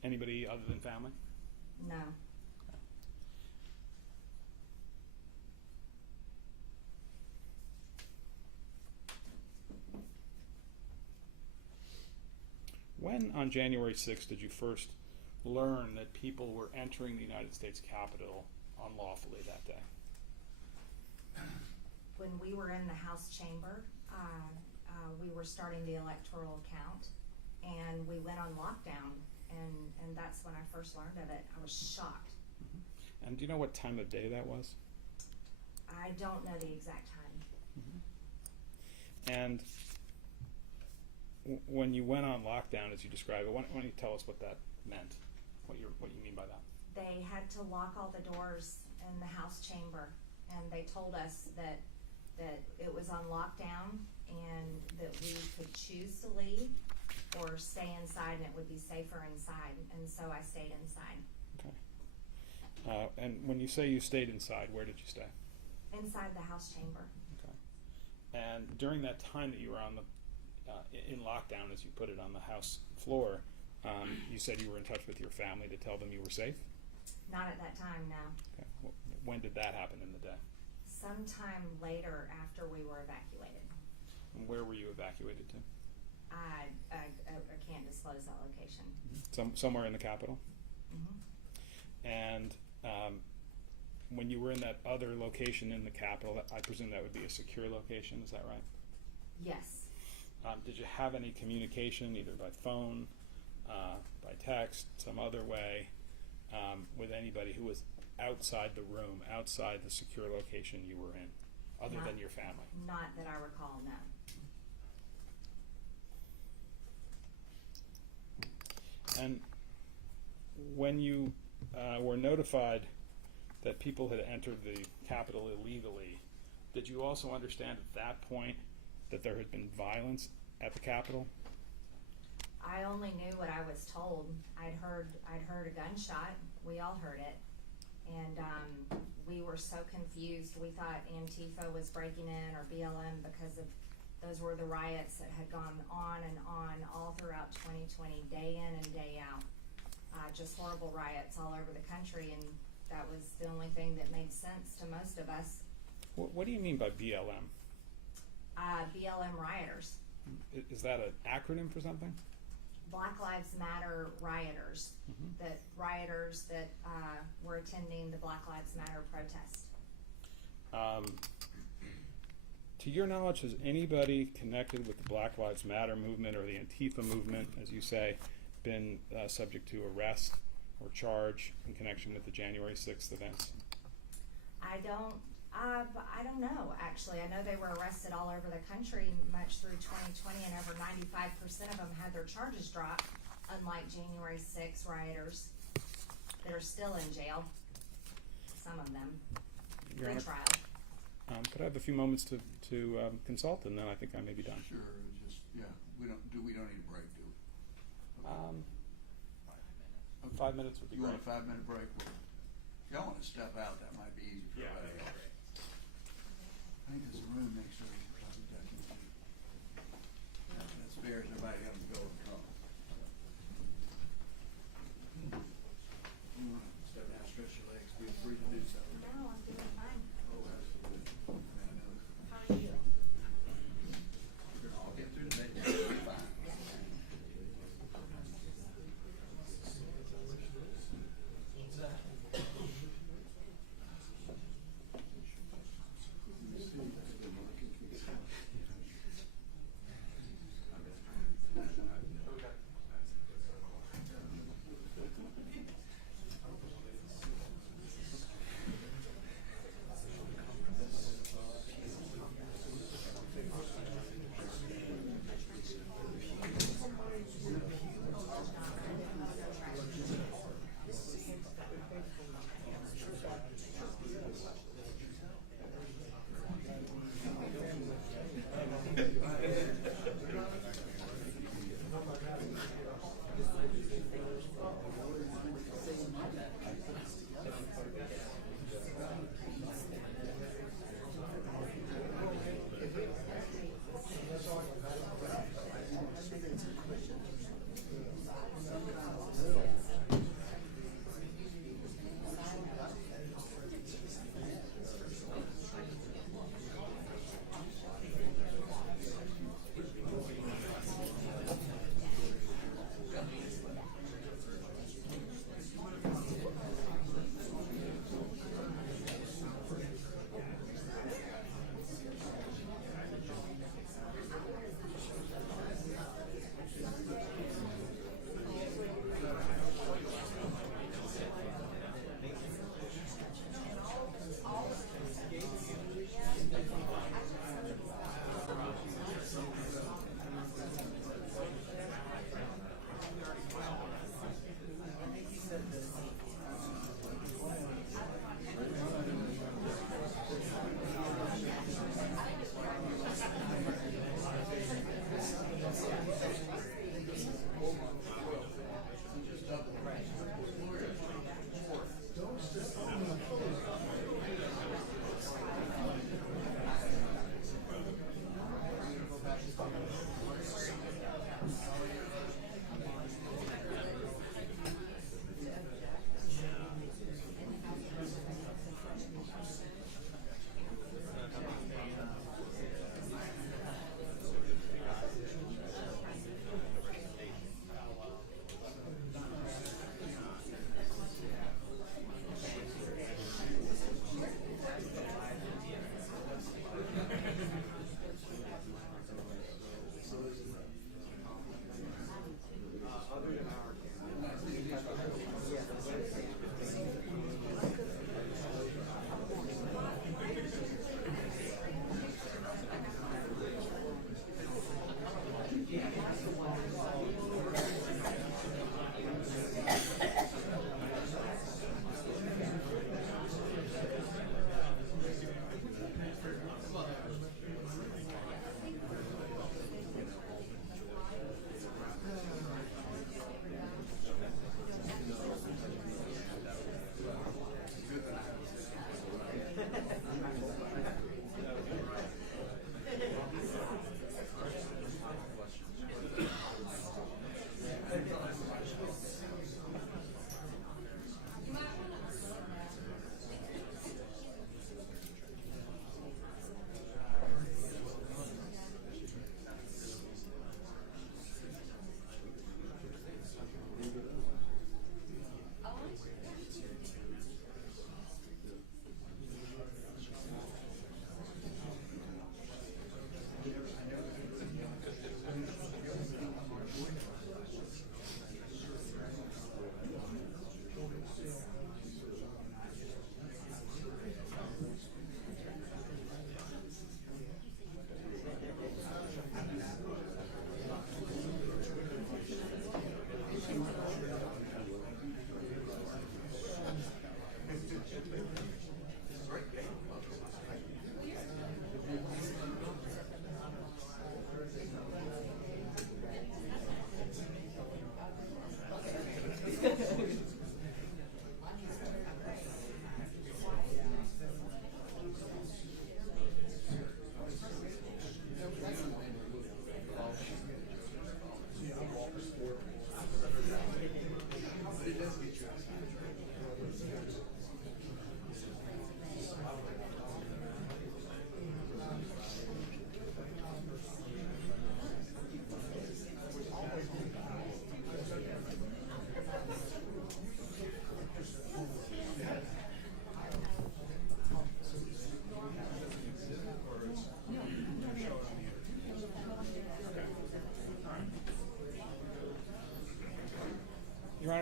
Anybody other than family? No, When on January 6th did you first learn that people were entering the United States Capitol unlawfully that day? when we were in the House chamber, we were starting the electoral count, and we went on lockdown, and that's when I first learned of it. I was shocked. And do you know what time of day that was? I don't know the exact time. And when you went on lockdown, as you describe it, why don't you tell us what that meant, what you mean by that? They had to lock all the doors in the House chamber, and they told us that it was on lockdown and that we could choose to leave or stay inside, and it would be safer inside, and so I stayed inside. Okay. And when you say you stayed inside, where did you stay? Inside the House chamber. Okay. And during that time that you were on the in lockdown, as you put it, on the House floor, you said you were in touch with your family to tell them you were safe? Not at that time, no. Okay. When did that happen in the day? Sometime later after we were evacuated. And where were you evacuated to? I can't disclose that location. Somewhere in the Capitol? Mm-hmm. And when you were in that other location in the Capitol, I presume that would be a secure location, is that right? Yes. Did you have any communication, either by phone, by text, some other way, with anybody who was outside the room, outside the secure location you were in, other than your family? Not that I recall, no. And when you were notified that people had entered the Capitol illegally, did you also understand at that point that there had been violence at the Capitol? I only knew what I was told. I'd heard a gunshot. We all heard it. And we were so confused. We thought Antifa was breaking in, or BLM, because of those were the riots that had gone on and on all throughout 2020, day in and day out. Just horrible riots all over the country, and that was the only thing that made sense to most of us. What do you mean by BLM? BLM rioters. Is that an acronym for something? Black Lives Matter rioters. Mm-hmm. That rioters that were attending the Black Lives Matter protest. To your knowledge, has anybody connected with the Black Lives Matter movement or the Antifa movement, as you say, been subject to arrest or charge in connection with the January 6th events? I don't know, actually. I know they were arrested all over the country much through 2020, and over 95% of them had their charges dropped, unlike January 6 rioters that are still in jail, some of them, Your Honor, pre-trial. could I have a few moments to consult, and then I think I may be done. Sure, just, yeah, we don't need a break, do we? Okay. 5 minutes would be You great. want a 5-minute break? Well, if y'all wanna step out, that might be easy for Yeah, everybody else. I think there's a room next door. That's fair, everybody got to go and come. You wanna step down, stretch your legs, feel free to do so. No, I'm doing fine. Oh, absolutely. Man, I know. How are you? We're gonna all get through today, we'll be fine.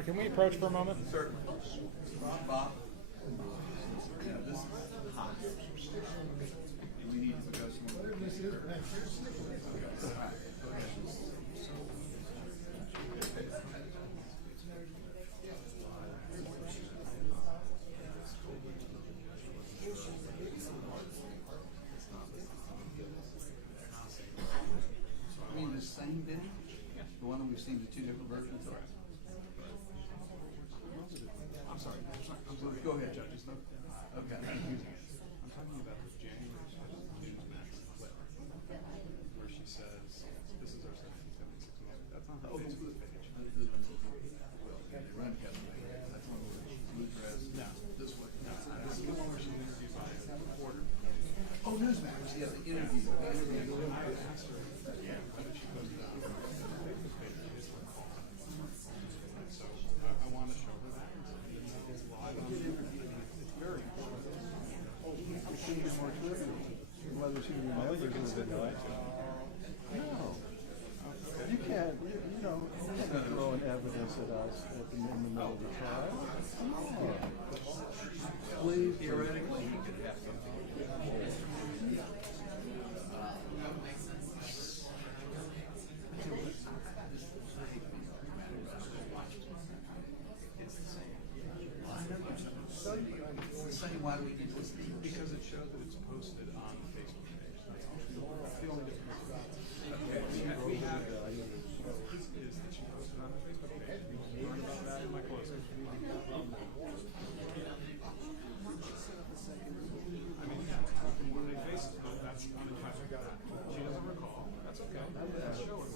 can we approach for a moment? Certainly. Bob? Yeah, this is hot. We need to go somewhere. I mean, the same video? The one that we've seen the two different versions of? I'm sorry. Go ahead, Judge. Okay. I'm talking about the January Newsmax clip where she says, "This is our 1776 moment." That's on her Facebook page. That's one where she blue dress. No. This way. No, that's the one where she's interviewed by a reporter. Oh, Newsmax, yeah, the interview. I asked her whether she posted it on her Facebook page. It's her call. So I want to show her that. It's live on the interview. It's very important. Whether she remembers it or not. No. You can't, you know, you can't throw in evidence at us in the middle of the trial. Come on. Please. Theoretically, you could have something. It's the same. It's the same. Why do we do this? Because it shows that it's posted on the Facebook page. That's the only difference. We have is that she posted on the Facebook page. You learn about that in my closing. I mean, yeah, on one day basis, but that's unimpressive. She doesn't recall. That's okay. Let's show her.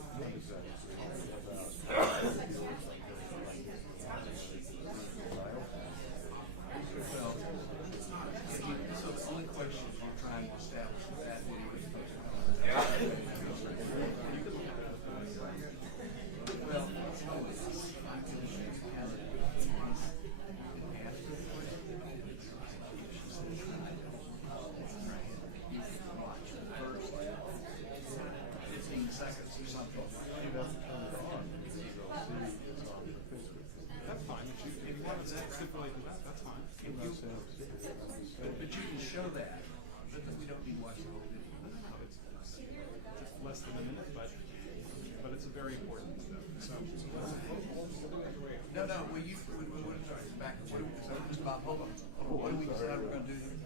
Well, so the only question I'm trying to establish with that video is well, seconds or something. That's fine. If you want to stipulate to that, that's fine. But you can show that, but then we don't need to watch the whole video. It's less than a minute, but it's a very important step. So No, well, sorry, back. Bob, hold on. What did we decide we're going to do here?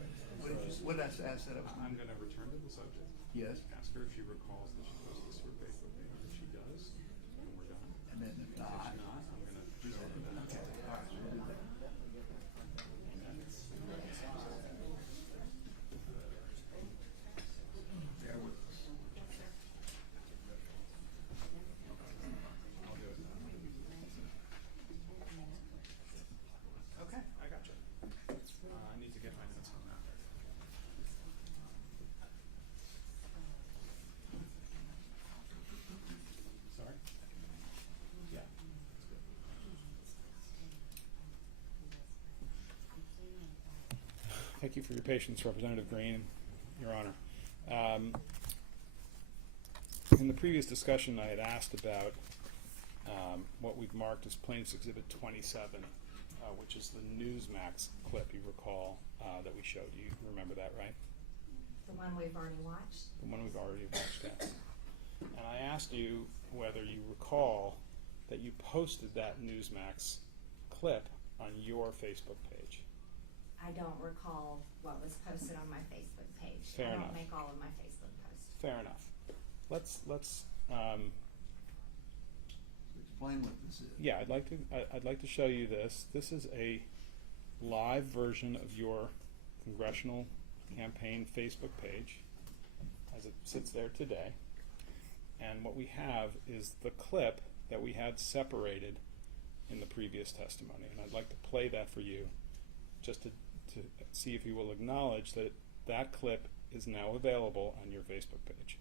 What did I set up? I'm going to return to the subject. Yes. Ask her if she recalls that she posted this to her Facebook page. If she does, then we're done. And then if not, If not, I'm going to present it. okay, all right, we'll do that. Bear with us. I'll do it. Okay, I got you. I need to get my notes on that. Sorry? Yeah. Thank you for your patience, Representative Greene, Your Honor. In the previous discussion, I had asked about what we've marked as Plaintiff's Exhibit 27, which is the Newsmax clip, you recall, that we showed you. You remember that, right? The one we've already watched? The one we've already watched, yes. And I asked you whether you recall that you posted that Newsmax clip on your Facebook page. I don't recall what was posted on my Facebook page. Fair I enough. don't make all of my Facebook posts. Fair enough. Let's Explain what this is. yeah, I'd like to show you this. This is a live version of your congressional campaign Facebook page as it sits there today. And what we have is the clip that we had separated in the previous testimony. And I'd like to play that for you just to see if you will acknowledge that that clip is now available on your Facebook page.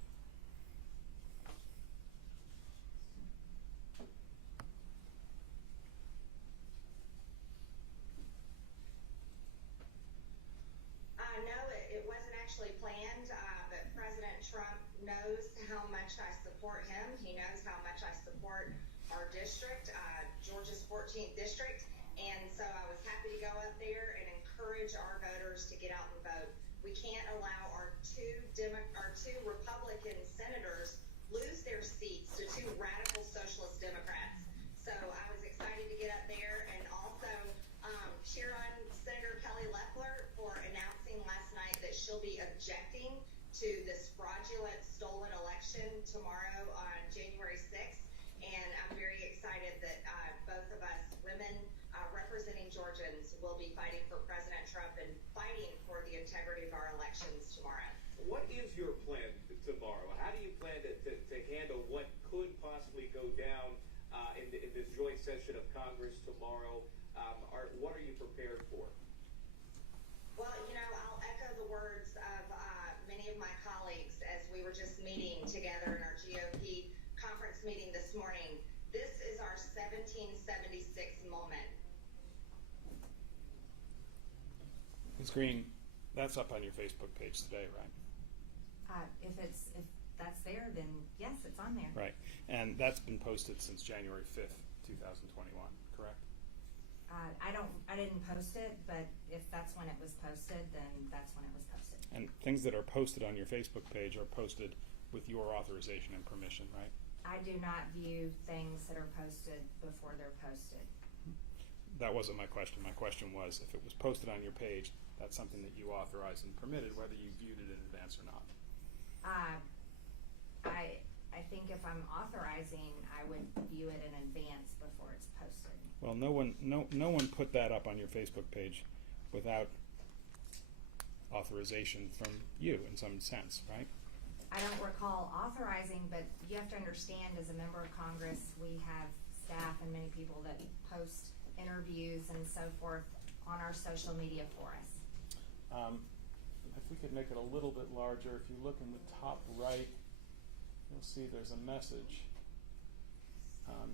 No, it wasn't actually planned, but President Trump knows how much I support him. He knows how much I support our district. Georgia's 14th district, and so I was happy to go up there and encourage our voters to get out and vote. We can't allow our two Republican senators lose their seats to two radical socialist Democrats. So I was excited to get up there and also cheer on Senator Kelly Loeffler for announcing last night that she'll be objecting to this fraudulent stolen election tomorrow on January 6th. And I'm very excited that both of us women representing Georgians will be fighting for President Trump and fighting for the integrity of our elections tomorrow. What is your plan tomorrow? How do you plan to handle what could possibly go down in this joint session of Congress tomorrow? What are you prepared for? Well, I'll echo the words of many of my colleagues as we were just meeting together in our GOP conference meeting this morning. This is our 1776 moment. Ms. Greene, that's up on your Facebook page today, right? If that's there, then yes, it's on there. Right. And that's been posted since January 5th, 2021, correct? I didn't post it, but if that's when it was posted, then that's when it was posted. And things that are posted on your Facebook page are posted with your authorization and permission, right? I do not view things that are posted before they're posted. That wasn't my question. My question was, if it was posted on your page, that's something that you authorized and permitted, whether you viewed it in advance or not. I think if I'm authorizing, I would view it in advance before it's posted. Well, no one put that up on your Facebook page without authorization from you in some sense, right? I don't recall authorizing, but you have to understand, as a member of Congress, we have staff and many people that post interviews and so forth on our social media for us. If we could make it a little bit larger, if you look in the top right, you'll see there's a message,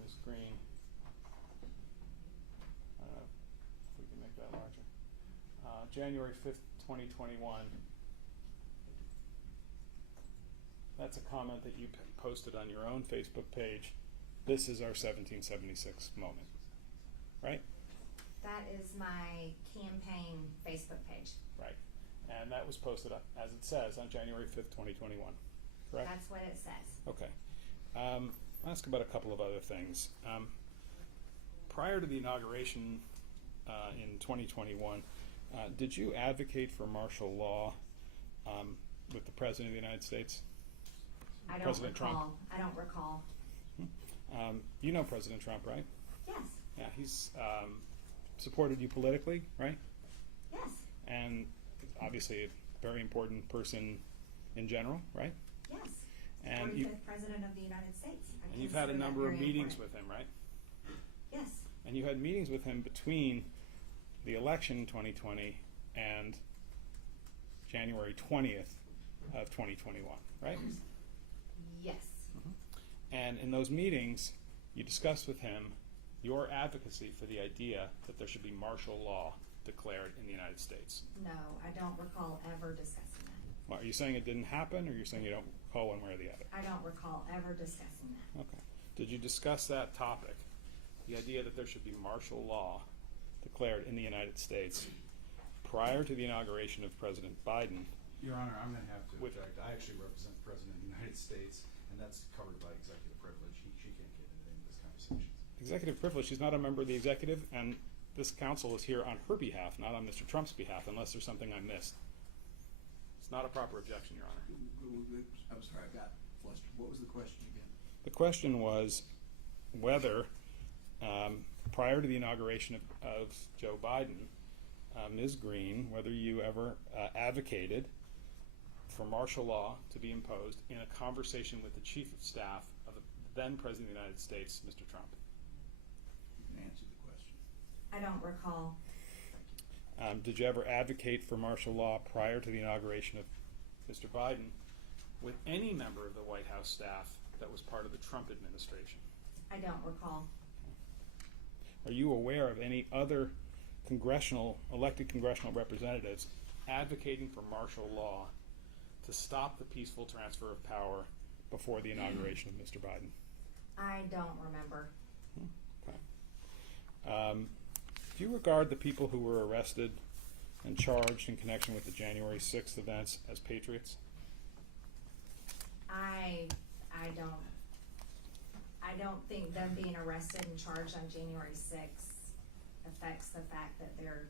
Ms. Greene. I don't know if we can make that larger. January 5th, 2021. That's a comment that you posted on your own Facebook page. This is our 1776 moment, right? That is my campaign Facebook page. Right. And that was posted, as it says, on January 5th, 2021, correct? That's what it says. Okay. I'll ask about a couple of other things. Prior to the inauguration in 2021, did you advocate for martial law with the President of the United States? I don't President recall. Trump? I don't recall. You know President Trump, right? Yes. Yeah, he's supported you politically, right? Yes. And obviously a very important person in general, right? Yes. And 45th President of the United States. I and you've had a consider that number of very meetings important. with him, right? Yes. And you had meetings with him between the election in 2020 and January 20th of 2021, right? Yes. And in those meetings, you discussed with him your advocacy for the idea that there should be martial law declared in the United States. No, I don't recall ever discussing that. Well, are you saying it didn't happen, or you're saying you don't recall one way or the other? I don't recall ever discussing that. Okay. Did you discuss that topic, the idea that there should be martial law declared in the United States, prior to the inauguration of President Biden? Your Honor, I'm going to have to With- object. I actually represent the President of the United States, and that's covered by executive privilege. She can't get into any of this conversation. Executive privilege. She's not a member of the executive, and this council is here on her behalf, not on Mr. Trump's behalf, unless there's something I missed. It's not a proper objection, Your Honor. I'm sorry, I got flustered. What was the question again? The question was whether, prior to the inauguration of Joe Biden, Ms. Greene, whether you ever advocated for martial law to be imposed in a conversation with the Chief of Staff of the then President of the United States, Mr. Trump. You can answer the question. I don't recall. Did you ever advocate for martial law prior to the inauguration of Mr. Biden with any member of the White House staff that was part of the Trump administration? I don't recall. Are you aware of any other elected congressional representatives advocating for martial law to stop the peaceful transfer of power before the inauguration of Mr. Biden? I don't remember. Okay. Do you regard the people who were arrested and charged in connection with the January 6th events as patriots? I don't think them being arrested and charged on January 6th affects the fact that they're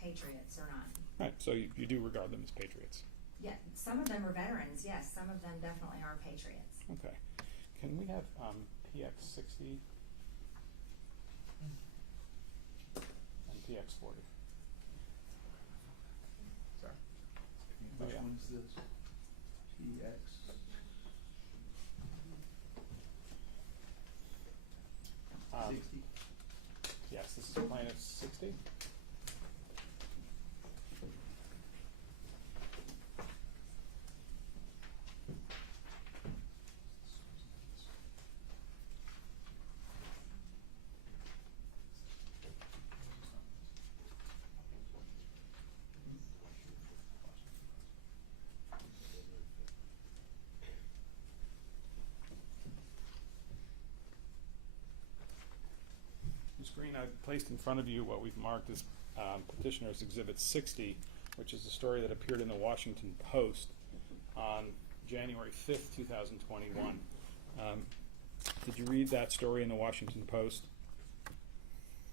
patriots or not. Right, so you do regard them as patriots. Yeah, some of them are veterans, yes, some of them definitely are patriots. Okay. Can we have PX 60 and PX 40? Sorry. Which yeah. one's this? PX? Um, 60? Yes, this is plaintiff 60. Ms. Greene, I've placed in front of you what we've marked as Petitioner's Exhibit 60, which is a story that appeared in the Washington Post on January 5th, 2021. Did you read that story in the Washington Post?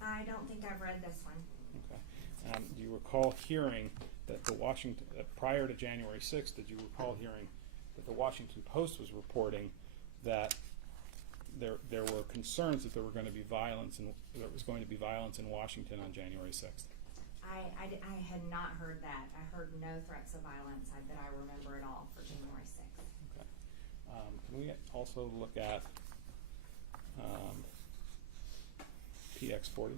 I don't think I've read this one. Okay. Do you recall hearing that the Washington, prior to January 6th, did you recall hearing that the Washington Post was reporting that there were concerns that there were going to be violence and there was going to be violence in Washington on January 6th? I had not heard that. I heard no threats of violence that I remember at all for January 6th. Okay. Can we also look at PX 40?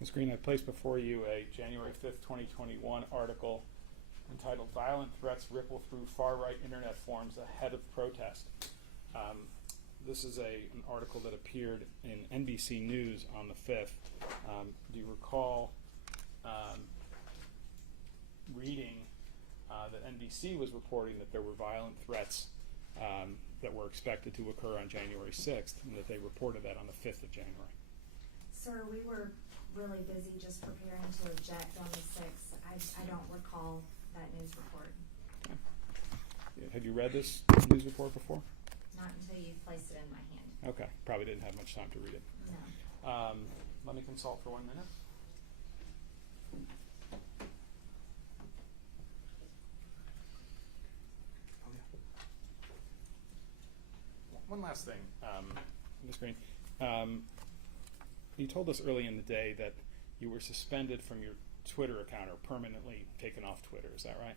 Ms. Greene, I placed before you a January 5th, 2021 article entitled "Violent Threats Ripple Through Far-Right Internet Forums Ahead of Protest." This is an article that appeared in NBC News on the 5th. Do you recall reading that NBC was reporting that there were violent threats that were expected to occur on January 6th, and that they reported that on the 5th of January? Sir, we were really busy just preparing to object on the 6th. I don't recall that news report. Okay. Have you read this news report before? Not until you placed it in my hand. Okay, probably didn't have much time to read it. No. Let me consult for 1 minute. One last thing, Ms. Greene. You told us early in the day that you were suspended from your Twitter account or permanently taken off Twitter. Is that right?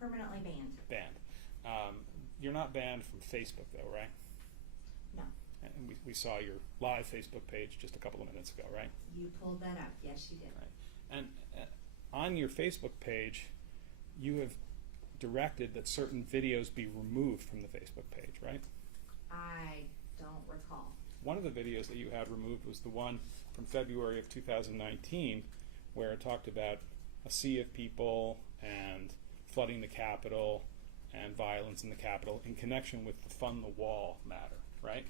Permanently banned. Banned. You're not banned from Facebook, though, right? No. And we saw your live Facebook page just a couple of minutes ago, right? You pulled that up. Yes, you did. Right. And on your Facebook page, you have directed that certain videos be removed from the Facebook page, right? I don't recall. One of the videos that you had removed was the one from February of 2019, where it talked about a sea of people and flooding the Capitol and violence in the Capitol in connection with the Fund the Wall matter, right?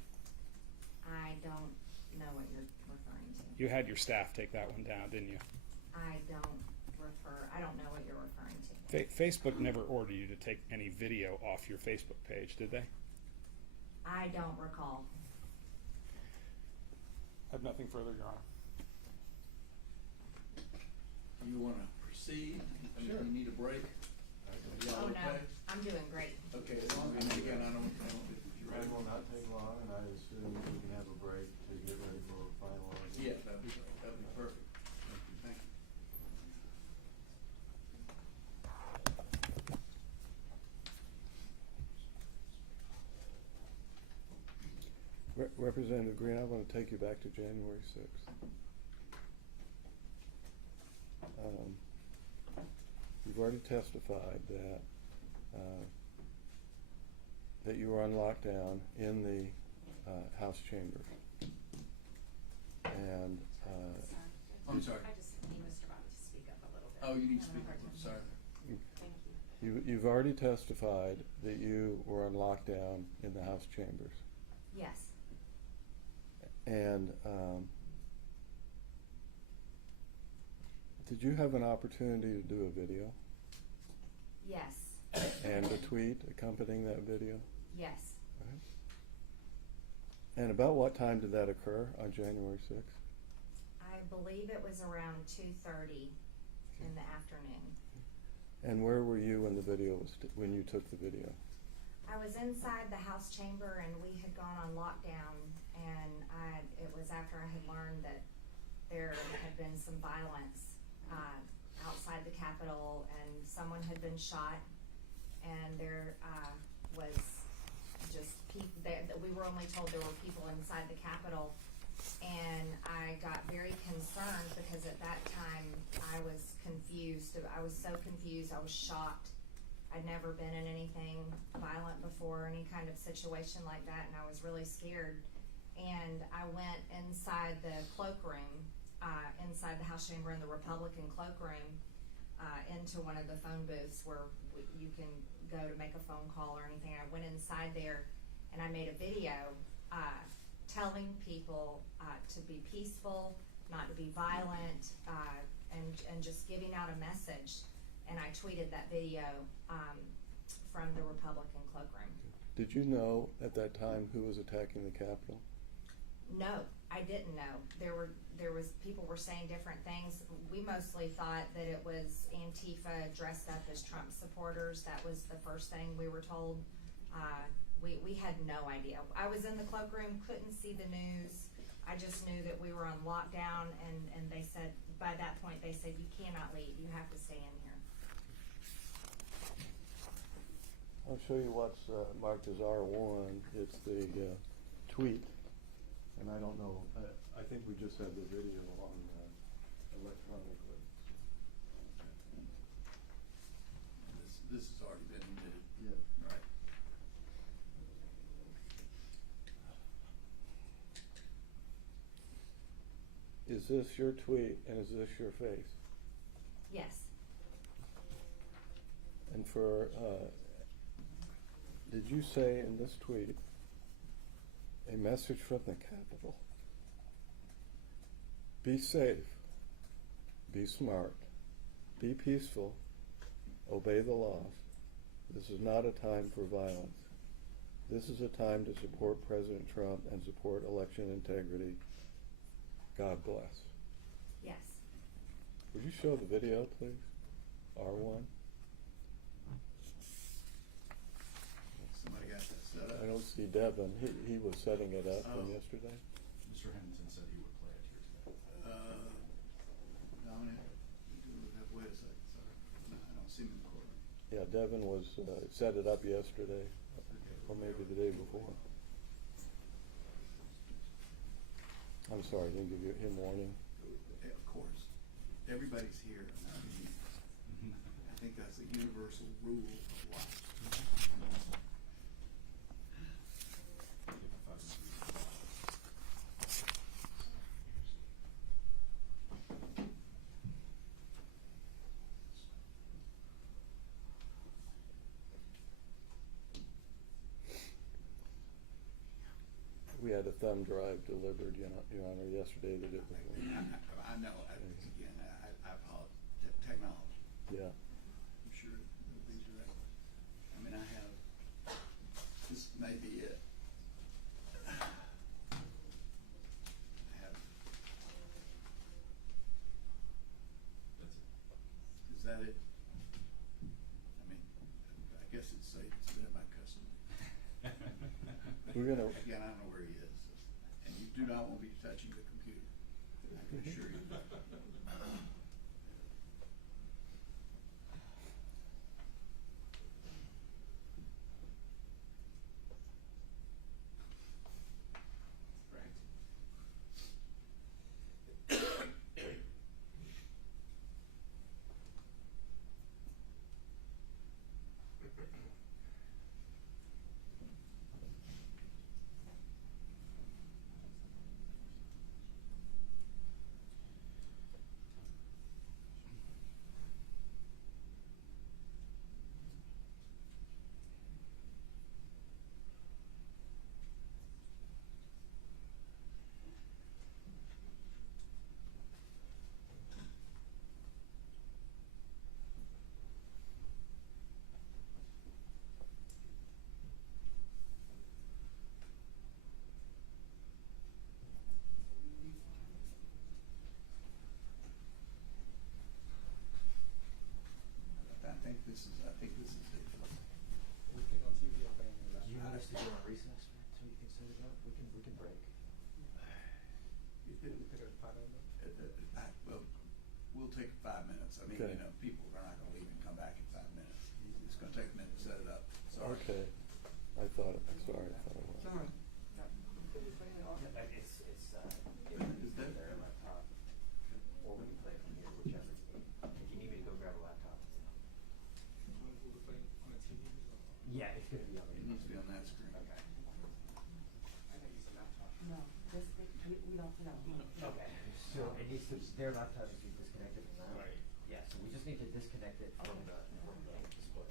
I don't know what you're referring to. You had your staff take that one down, didn't you? I don't know what you're referring to. Facebook never ordered you to take any video off your Facebook page, did they? I don't recall. I have nothing further, Your Honor. You wanna proceed? I mean, Sure. you need a break? Y'all Oh, no. okay? I'm doing great. Okay, as long as, again, I don't think you're It ready. will not take long, and I assume we can have a break to get ready for a final argument. Yeah, that'd be perfect. Thank you. Representative Greene, I want to take you back to January 6th. you've already testified that you were on lockdown in the House chambers. And I'm sorry. I just need Mr. Bobby to speak up a little bit. Oh, you need to I'm speak up, having a hard I'm time. sorry. Thank you. you've already testified that you were on lockdown in the House chambers. Yes, And did you have an opportunity to do a video yes, and a tweet accompanying that video? yes. And about what time did that occur on January 6th? I believe it was around 2:30 in the afternoon. And where were you when the video was when you took the video? I was inside the House chamber and we had gone on lockdown, and it was after I had learned that there had been some violence outside the Capitol, and someone had been shot, and there was just people that we were only told there were people inside the Capitol, and I got very concerned because at that time I was confused. I was so confused. I was shocked. I'd never been in anything violent before, any kind of situation like that, and I was really scared. And I went inside the cloakroom, inside the House chamber in the Republican cloakroom, into one of the phone booths where you can go to make a phone call or anything. I went inside there and I made a video telling people to be peaceful, not to be violent, and just giving out a message. And I tweeted that video from the Republican cloakroom. Did you know at that time who was attacking the Capitol? No, I didn't know. There was people were saying different things. We mostly thought that it was Antifa dressed up as Trump supporters. That was the first thing we were told. We had no idea. I was in the cloakroom, couldn't see the news. I just knew that we were on lockdown, and they said, by that point, they said, you cannot leave. You have to stay in here. I'll show you what's marked as R1. It's the tweet. And I don't know, I think we just have the video on electronically. This has already been admitted. Yeah. Right. Is this your tweet and is this your face? Yes. And for, did you say in this tweet, a message from the Capitol? Be safe, be smart, be peaceful, obey the laws. This is not a time for violence. This is a time to support President Trump and support election integrity. God bless. Yes. Would you show the video, please? R1. Somebody got that set up. I don't see Devin. He was setting it up from Oh. yesterday. Mr. Henderson said he would play it here today. Dominic, wait a second, sorry. No, I don't see him in the courtroom. Yeah, Devin was set it up yesterday, or maybe the day before. I'm sorry, I didn't give him warning. Of course, everybody's here. I mean, I think that's a universal rule of life. We had a thumb drive delivered, Your Honor, yesterday that it was. I know, again, I apologize. Technology. Yeah. I'm sure that these are that. I mean, I have, this may be it. I have. That's it. Is that it? I mean, I guess it's safe, it's been my custom. We're gonna. Again, I don't know where he is, and you do not want to be touching the computer, I can assure you. I think this is it. Looking on TV or playing your Do you laptop? need us to go on recess, man, so you can set it up? We can break. Well, we'll take 5 minutes. I mean, Okay. you know, people are not gonna leave and come back in 5 minutes. It's gonna take a minute to set it up. Sorry. Okay. I thought it was. Sorry. Is that- Their laptop, or we can play from here, whichever. If you need me to go grab a laptop. Will the playing on the TV or? Yeah, it's gonna be on It needs to be on that screen. Okay. I know use a laptop. No, this, we don't, no. Okay, so it needs to, their laptop needs to be disconnected from that? Right. Yeah, so we just need to disconnect it from the display.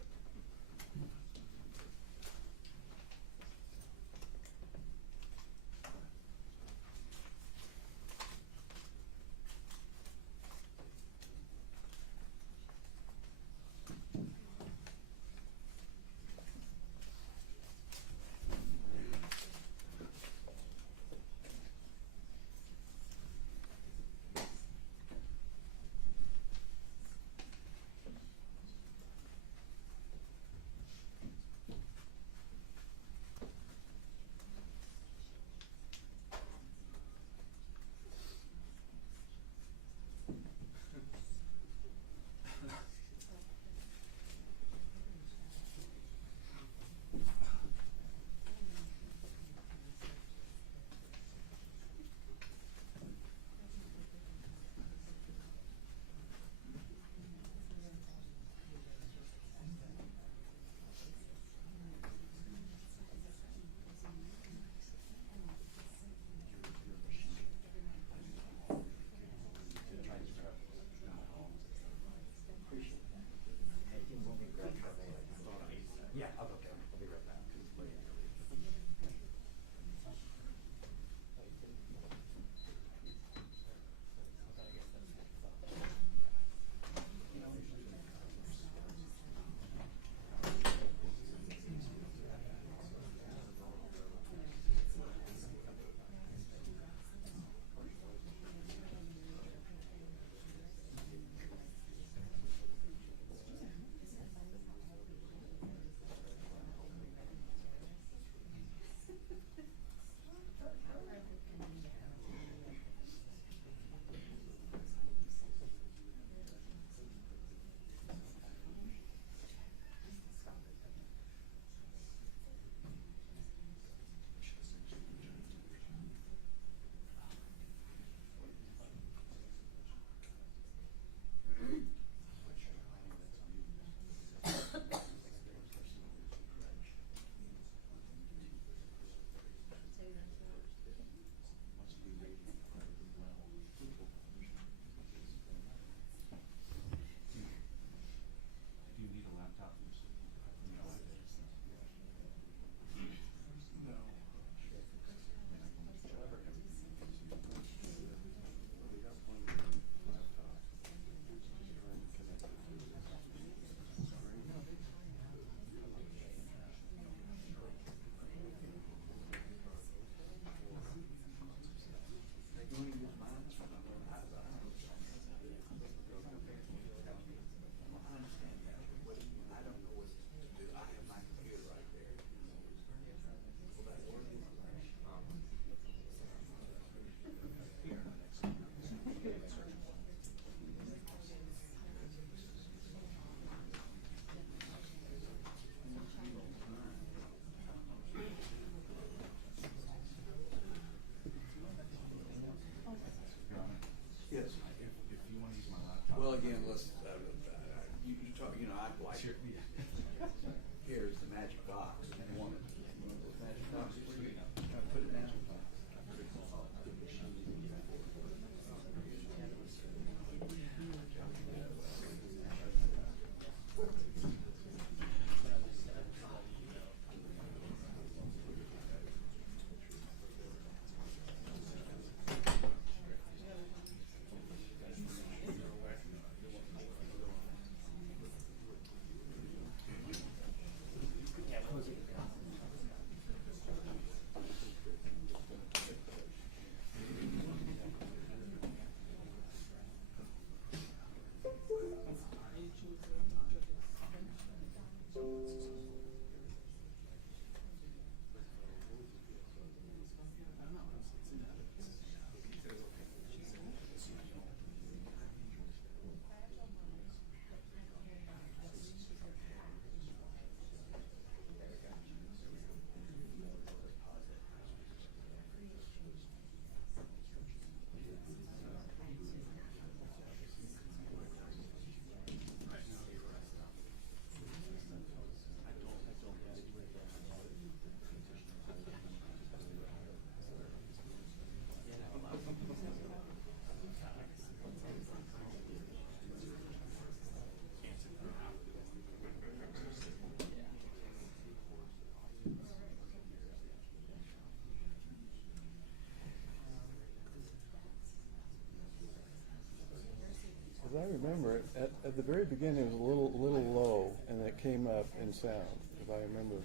At the very beginning, it was a little low, and it came up in sound, if I remember.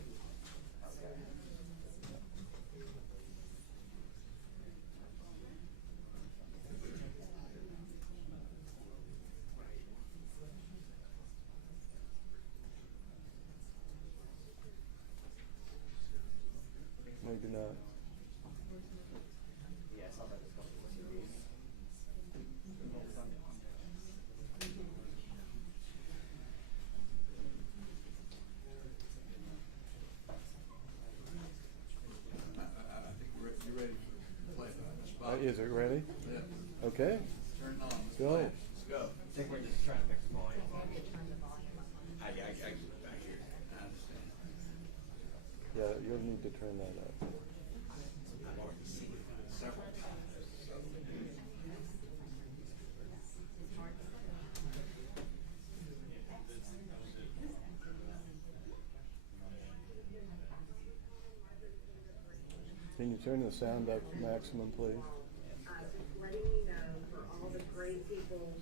Maybe not. Yeah, I saw that this couple of TV. I think you're ready to play, Mr. Bob. Is it ready? Yeah. Okay. Turn it on. Let's Go. play. Let's go. I think we're just trying to fix the volume. Turn the volume up on. I get it back here. I understand. Yeah, you'll need to turn that up. I've already seen it several times. So. Can you turn the sound up maximum, please? Just letting you know for all the great people,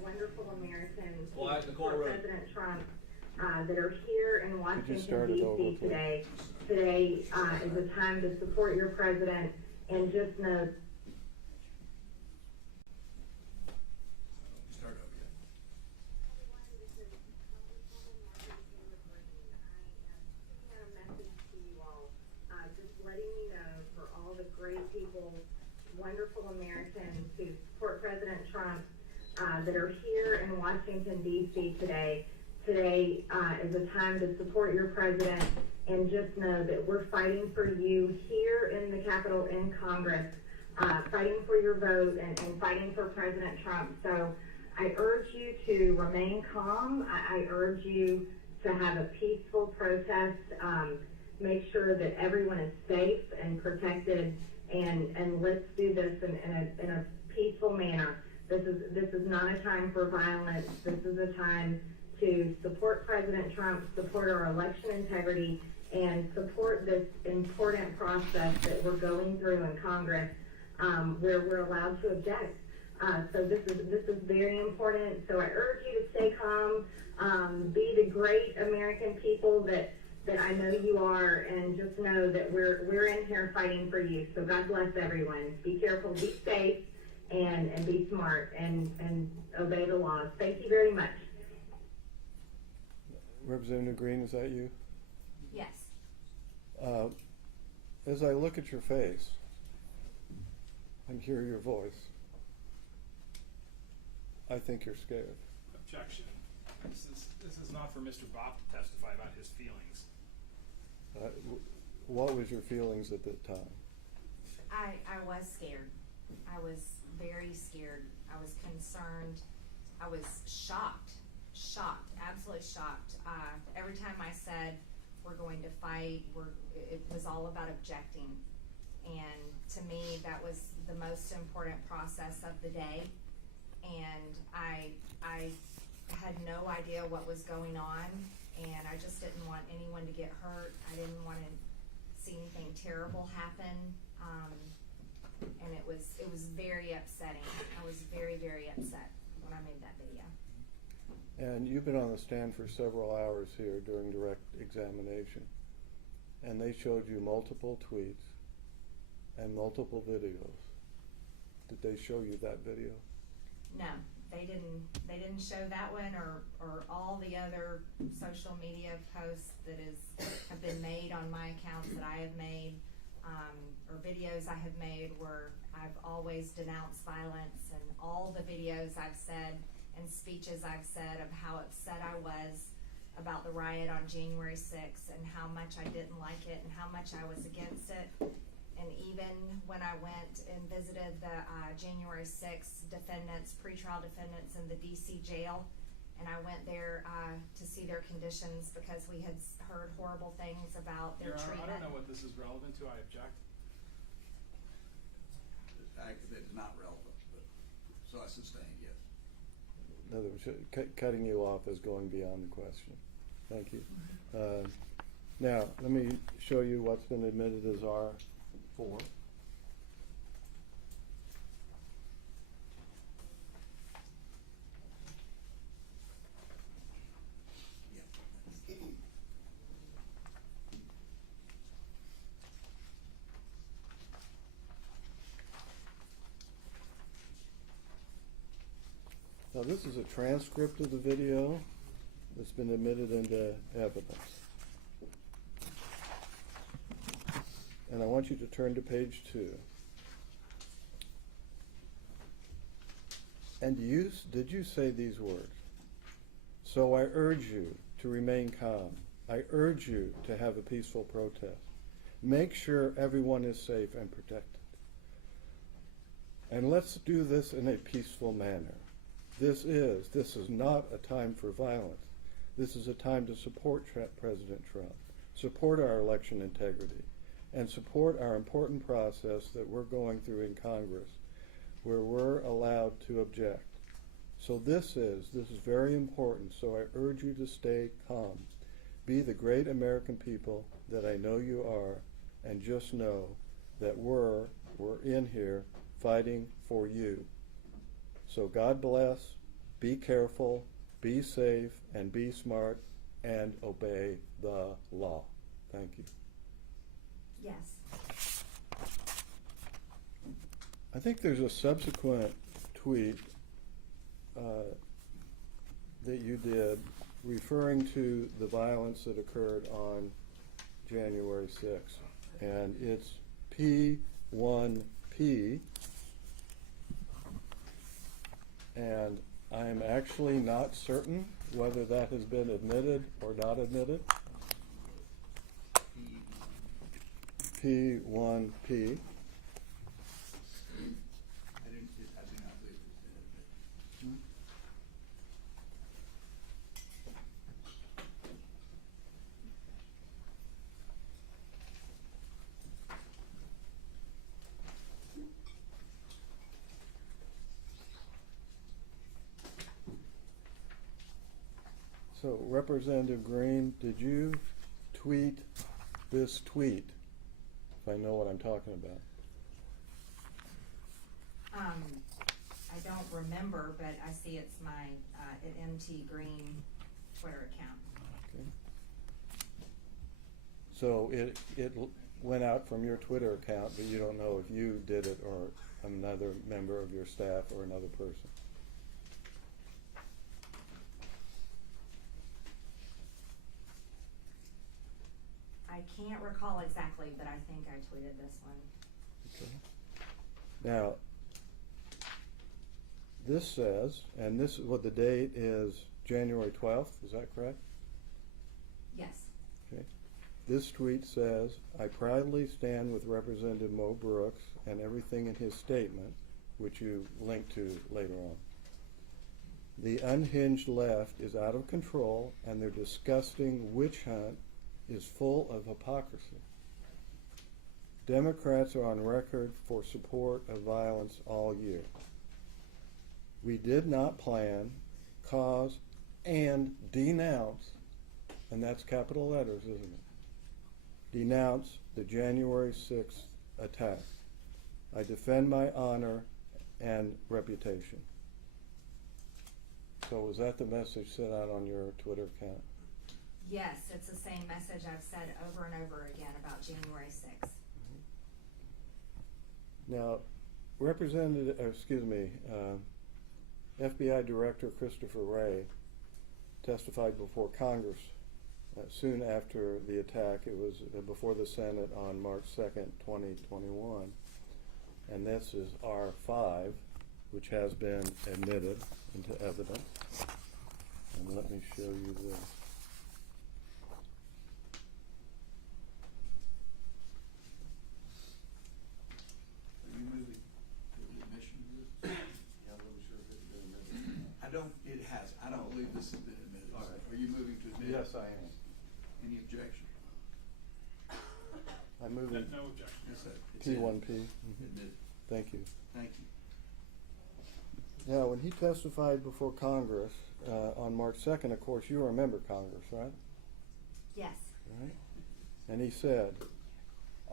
wonderful Americans, Quiet, who Nicole, support room. President Trump, that are here in Washington, start it over, D.C. please? today. Today is a time to support your president, and just know. Start over yet. Everyone, this is Congresswoman Marjorie Taylor Greene. I am sending out a message to you all, just letting you know for all the great people, wonderful Americans who support President Trump, that are here in Washington, D.C. today. Today is a time to support your president, and just know that we're fighting for you here in the Capitol, in Congress, fighting for your vote and fighting for President Trump. So I urge you to remain calm. I urge you to have a peaceful protest. Make sure that everyone is safe and protected, and let's do this in a peaceful manner. This is not a time for violence. This is a time to support President Trump, support our election integrity, and support this important process that we're going through in Congress, where we're allowed to object. So this is very important. So I urge you to stay calm, be the great American people that I know you are, and just know that we're in here fighting for you. So God bless everyone. Be careful, be safe, and be smart, and obey the laws. Thank you very much. Representative Greene, is that you? Yes. As I look at your face and hear your voice, I think you're scared. Objection. This is not for Mr. Bob to testify about his feelings. What was your feelings at that time? I was scared. I was very scared. I was concerned. I was shocked, absolutely shocked. Every time I said we're going to fight, it was all about objecting. And to me, that was the most important process of the day. And I had no idea what was going on, and I just didn't want anyone to get hurt. I didn't want to see anything terrible happen. And it was very upsetting. I was very, very upset when I made that video. And you've been on the stand for several hours here during direct examination, and they showed you multiple tweets and multiple videos. Did they show you that video? No, they didn't show that one or all the other social media posts that have been made on my accounts that I have made, or videos I have made where I've always denounced violence, and all the videos I've said and speeches I've said of how upset I was about the riot on January 6th and how much I didn't like it and how much I was against it. And even when I went and visited the January 6th defendants, pretrial defendants in the DC jail, and I went there to see their conditions because we had heard horrible things about their Your Honor, treatment. I don't know what this is relevant to. I object. It's not relevant, but, so I sustain, yes. In other words, cutting you off is going beyond the question. Thank you. Now, let me show you what's been admitted as R4. Now, this is a transcript of the video that's been admitted into evidence. And I want you to turn to page 2. And did you say these words? So I urge you to remain calm. I urge you to have a peaceful protest. Make sure everyone is safe and protected. And let's do this in a peaceful manner. This is not a time for violence. This is a time to support President Trump, support our election integrity, and support our important process that we're going through in Congress, where we're allowed to object. So this is very important. So I urge you to stay calm. Be the great American people that I know you are, and just know that we're in here fighting for you. So God bless, be careful, be safe, and be smart, and obey the law. Thank you. Yes. I think there's a subsequent tweet that you did referring to the violence that occurred on January 6th. And it's P1P. And I'm actually not certain whether that has been admitted or not admitted. P1P. I do not believe it's been admitted. So, Representative Greene, did you tweet this tweet? If I know what I'm talking about. I don't remember, but I see it's my MT Green Twitter account. Okay. So it went out from your Twitter account, but you don't know if you did it or another member of your staff or another person. I can't recall exactly, but I think I tweeted this one. Okay. Now, this says, and this is what the date is, January 12th, is that correct? Yes. Okay. This tweet says, I proudly stand with Representative Mo Brooks and everything in his statement, which you link to later on. The unhinged left is out of control, and their disgusting witch hunt is full of hypocrisy. Democrats are on record for support of violence all year. We did not plan, cause, and denounce, and that's capital letters, isn't it? Denounce the January 6th attack. I defend my honor and reputation. So was that the message sent out on your Twitter account? Yes, it's the same message I've said over and over again about January 6th. Now, FBI Director Christopher Wray testified before Congress soon after the attack. It was before the Senate on March 2nd, 2021. And this is R5, which has been admitted into evidence. And let me show you this. Are you moving to the admission of this? Yeah, I'm really sure if it's been admitted. It has. I don't believe this has been admitted. All right. Are you moving to admit? Yes, I am. Any objection? I'm moving No objection. Yes, sir. It's P1P. admitted. Thank you. Thank you. Now, when he testified before Congress on March 2nd, of course, you remember Congress, right? Yes. Right? And he said,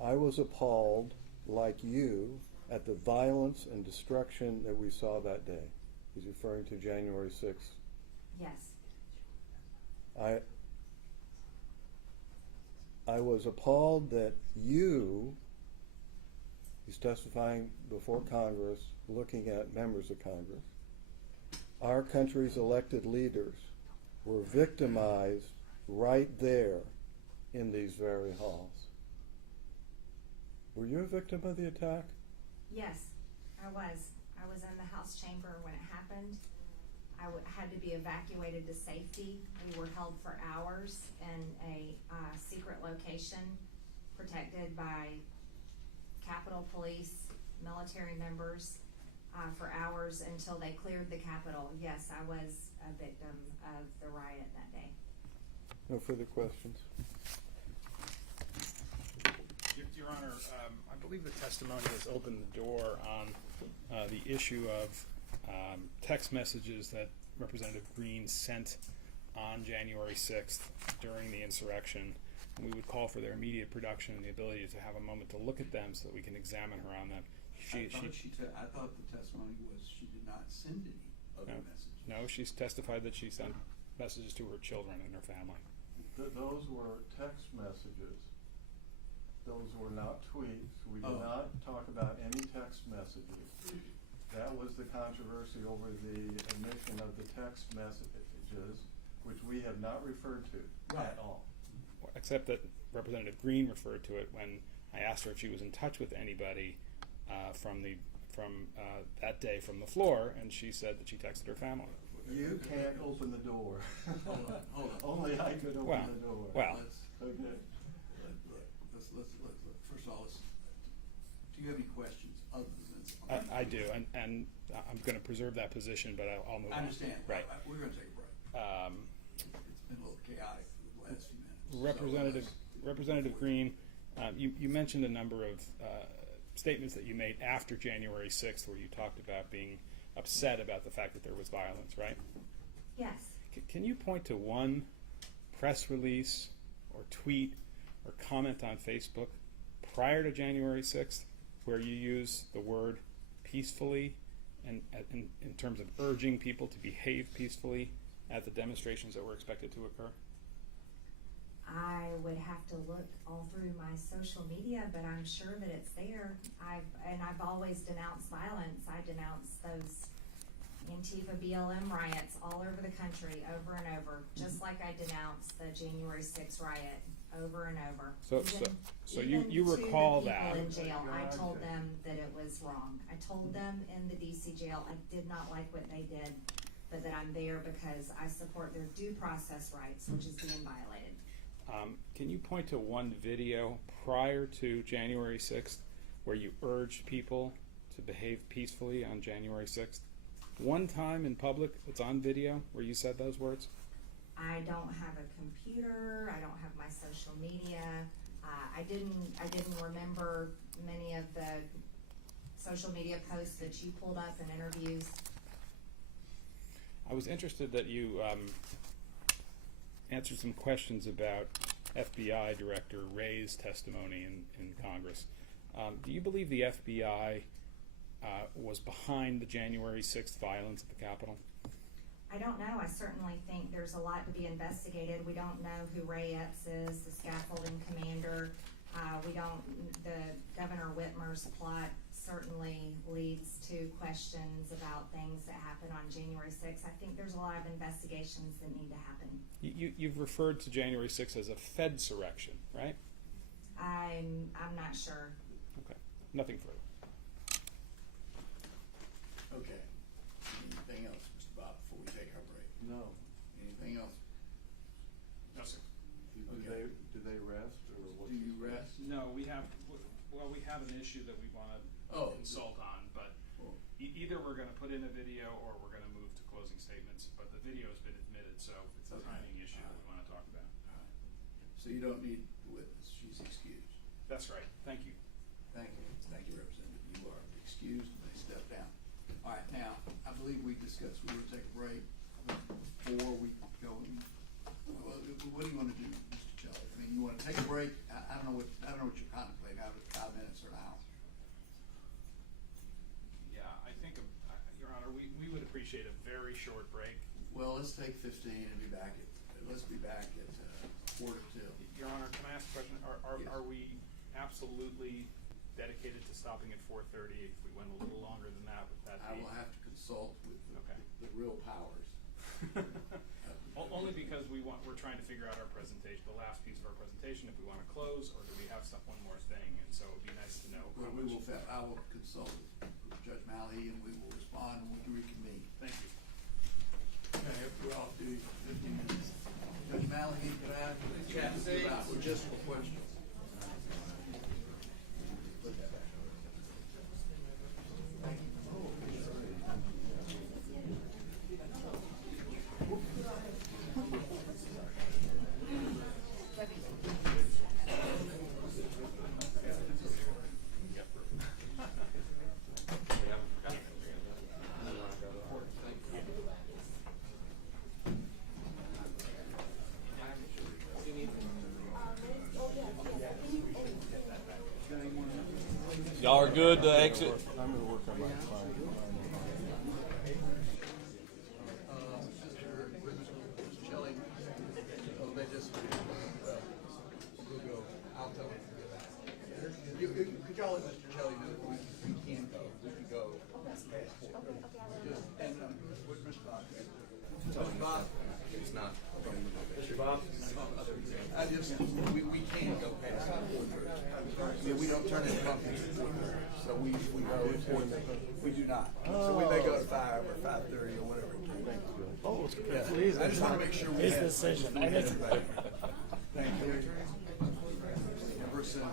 I was appalled, like you, at the violence and destruction that we saw that day. He's referring to January 6th. Yes. I was appalled that you, he's testifying before Congress, looking at members of Congress, our country's elected leaders were victimized right there in these very halls. Were you a victim of the attack? Yes, I was. I was in the House chamber when it happened. I had to be evacuated to safety. We were held for hours in a secret location, protected by Capitol Police, military members, for hours until they cleared the Capitol. Yes, I was a victim of the riot that day. No further questions. Your Honor, I believe the testimony has opened the door on the issue of text messages that Representative Greene sent on January 6th during the insurrection. And we would call for their immediate production and the ability to have a moment to look at them so that we can examine her on them. I thought the testimony was she did not send any other messages. No, she's testified that she sent messages to her children and her family. Those were text messages. Those were not tweets. We did not talk about any text messages. That was the controversy over the omission of the text messages, which we have not referred to at all. Except that Representative Greene referred to it when I asked her if she was in touch with anybody from that day from the floor, and she said that she texted her family. You can't open the door. Hold on. Only I could open the door. Well. Okay. Look. First of all, do you have any questions other than this? I do, and I'm going to preserve that position, but I'll move on. I understand. Right. We're going to take a break. It's been a little chaotic for the last few minutes. Representative Greene, you mentioned a number of statements that you made after January 6th where you talked about being upset about the fact that there was violence, right? Yes. Can you point to one press release or tweet or comment on Facebook prior to January 6th where you use the word peacefully and in terms of urging people to behave peacefully at the demonstrations that were expected to occur? I would have to look all through my social media, but I'm sure that it's there. I've always denounced violence. I denounced those Antifa BLM riots all over the country over and over, just like I denounced the January 6th riot over and over. So you recall that? Even to the people in jail, I told them that it was wrong. I told them in the DC jail I did not like what they did, but that I'm there because I support their due process rights, which is being violated. Can you point to one video prior to January 6th where you urged people to behave peacefully on January 6th? One time in public that's on video where you said those words? I don't have a computer. I don't have my social media. I didn't remember many of the social media posts that you pulled up in interviews. I was interested that you answered some questions about FBI Director Wray's testimony in Congress. Do you believe the FBI was behind the January 6th violence at the Capitol? I don't know. I certainly think there's a lot to be investigated. We don't know who Ray Epps is, the scaffolding commander. The Governor Whitmer's plot certainly leads to questions about things that happened on January 6th. I think there's a lot of investigations that need to happen. You've referred to January 6th as a Fedsurrection, right? I'm not sure. Okay. Nothing further. Okay. Anything else, Mr. Bob, before we take our break? No. Anything else? No, sir. Do they rest or what? Do you rest? No, we have an issue that we want to consult on, but either we're going to put in a video or we're going to move to closing statements, but the video has been admitted, so it's a timing issue that we want to talk about. All right. So you don't need the witness. She's excused. That's right. Thank you. Thank you. Thank you, Representative. You are excused. They step down. All right. Now, I believe we discussed we were going to take a break before we go. Well, what do you want to do, Mr. Kelly? I mean, you want to take a break? I don't know what you're contemplating. Out of 5 minutes or an hour. Yeah, I think, Your Honor, we would appreciate a very short break. Well, let's take 15 and be back at. Let's be back at 1:45. Your Honor, can I ask a question? Yes. Are we absolutely dedicated to stopping at 4:30. If we went a little longer than that, would that I be? will have to consult with Okay. the real powers. Only because we're trying to figure out our presentation, the last piece of our presentation, if we want to close, or do we have one more thing? And so it would be nice to know how Well, much. I will consult with Judge Mallohy, and we will respond when we reconvene. Thank you. Okay, we're off duty for 15 minutes. Judge Mallohy, could I chat with you about logistical questions? Put that back. Thank you. Y'all are good to exit. I'm gonna work on my fine. Mr. Shelley, oh, they just, we'll go, I'll tell him to go back. Could y'all let Mr. Shelley know that we can go, we can go. Just, and, what's Mr. Bob? Mr. Bob? It's not. Mr. Bob? I just, we can go past 4:30. I mean, we don't turn it pumpkins at 4:30, so we go, we do not. So we may go to 5 or 5:30 or whatever. Oh, it's Yeah. please. I just want to make sure we have. decision. Thank you. Ever since.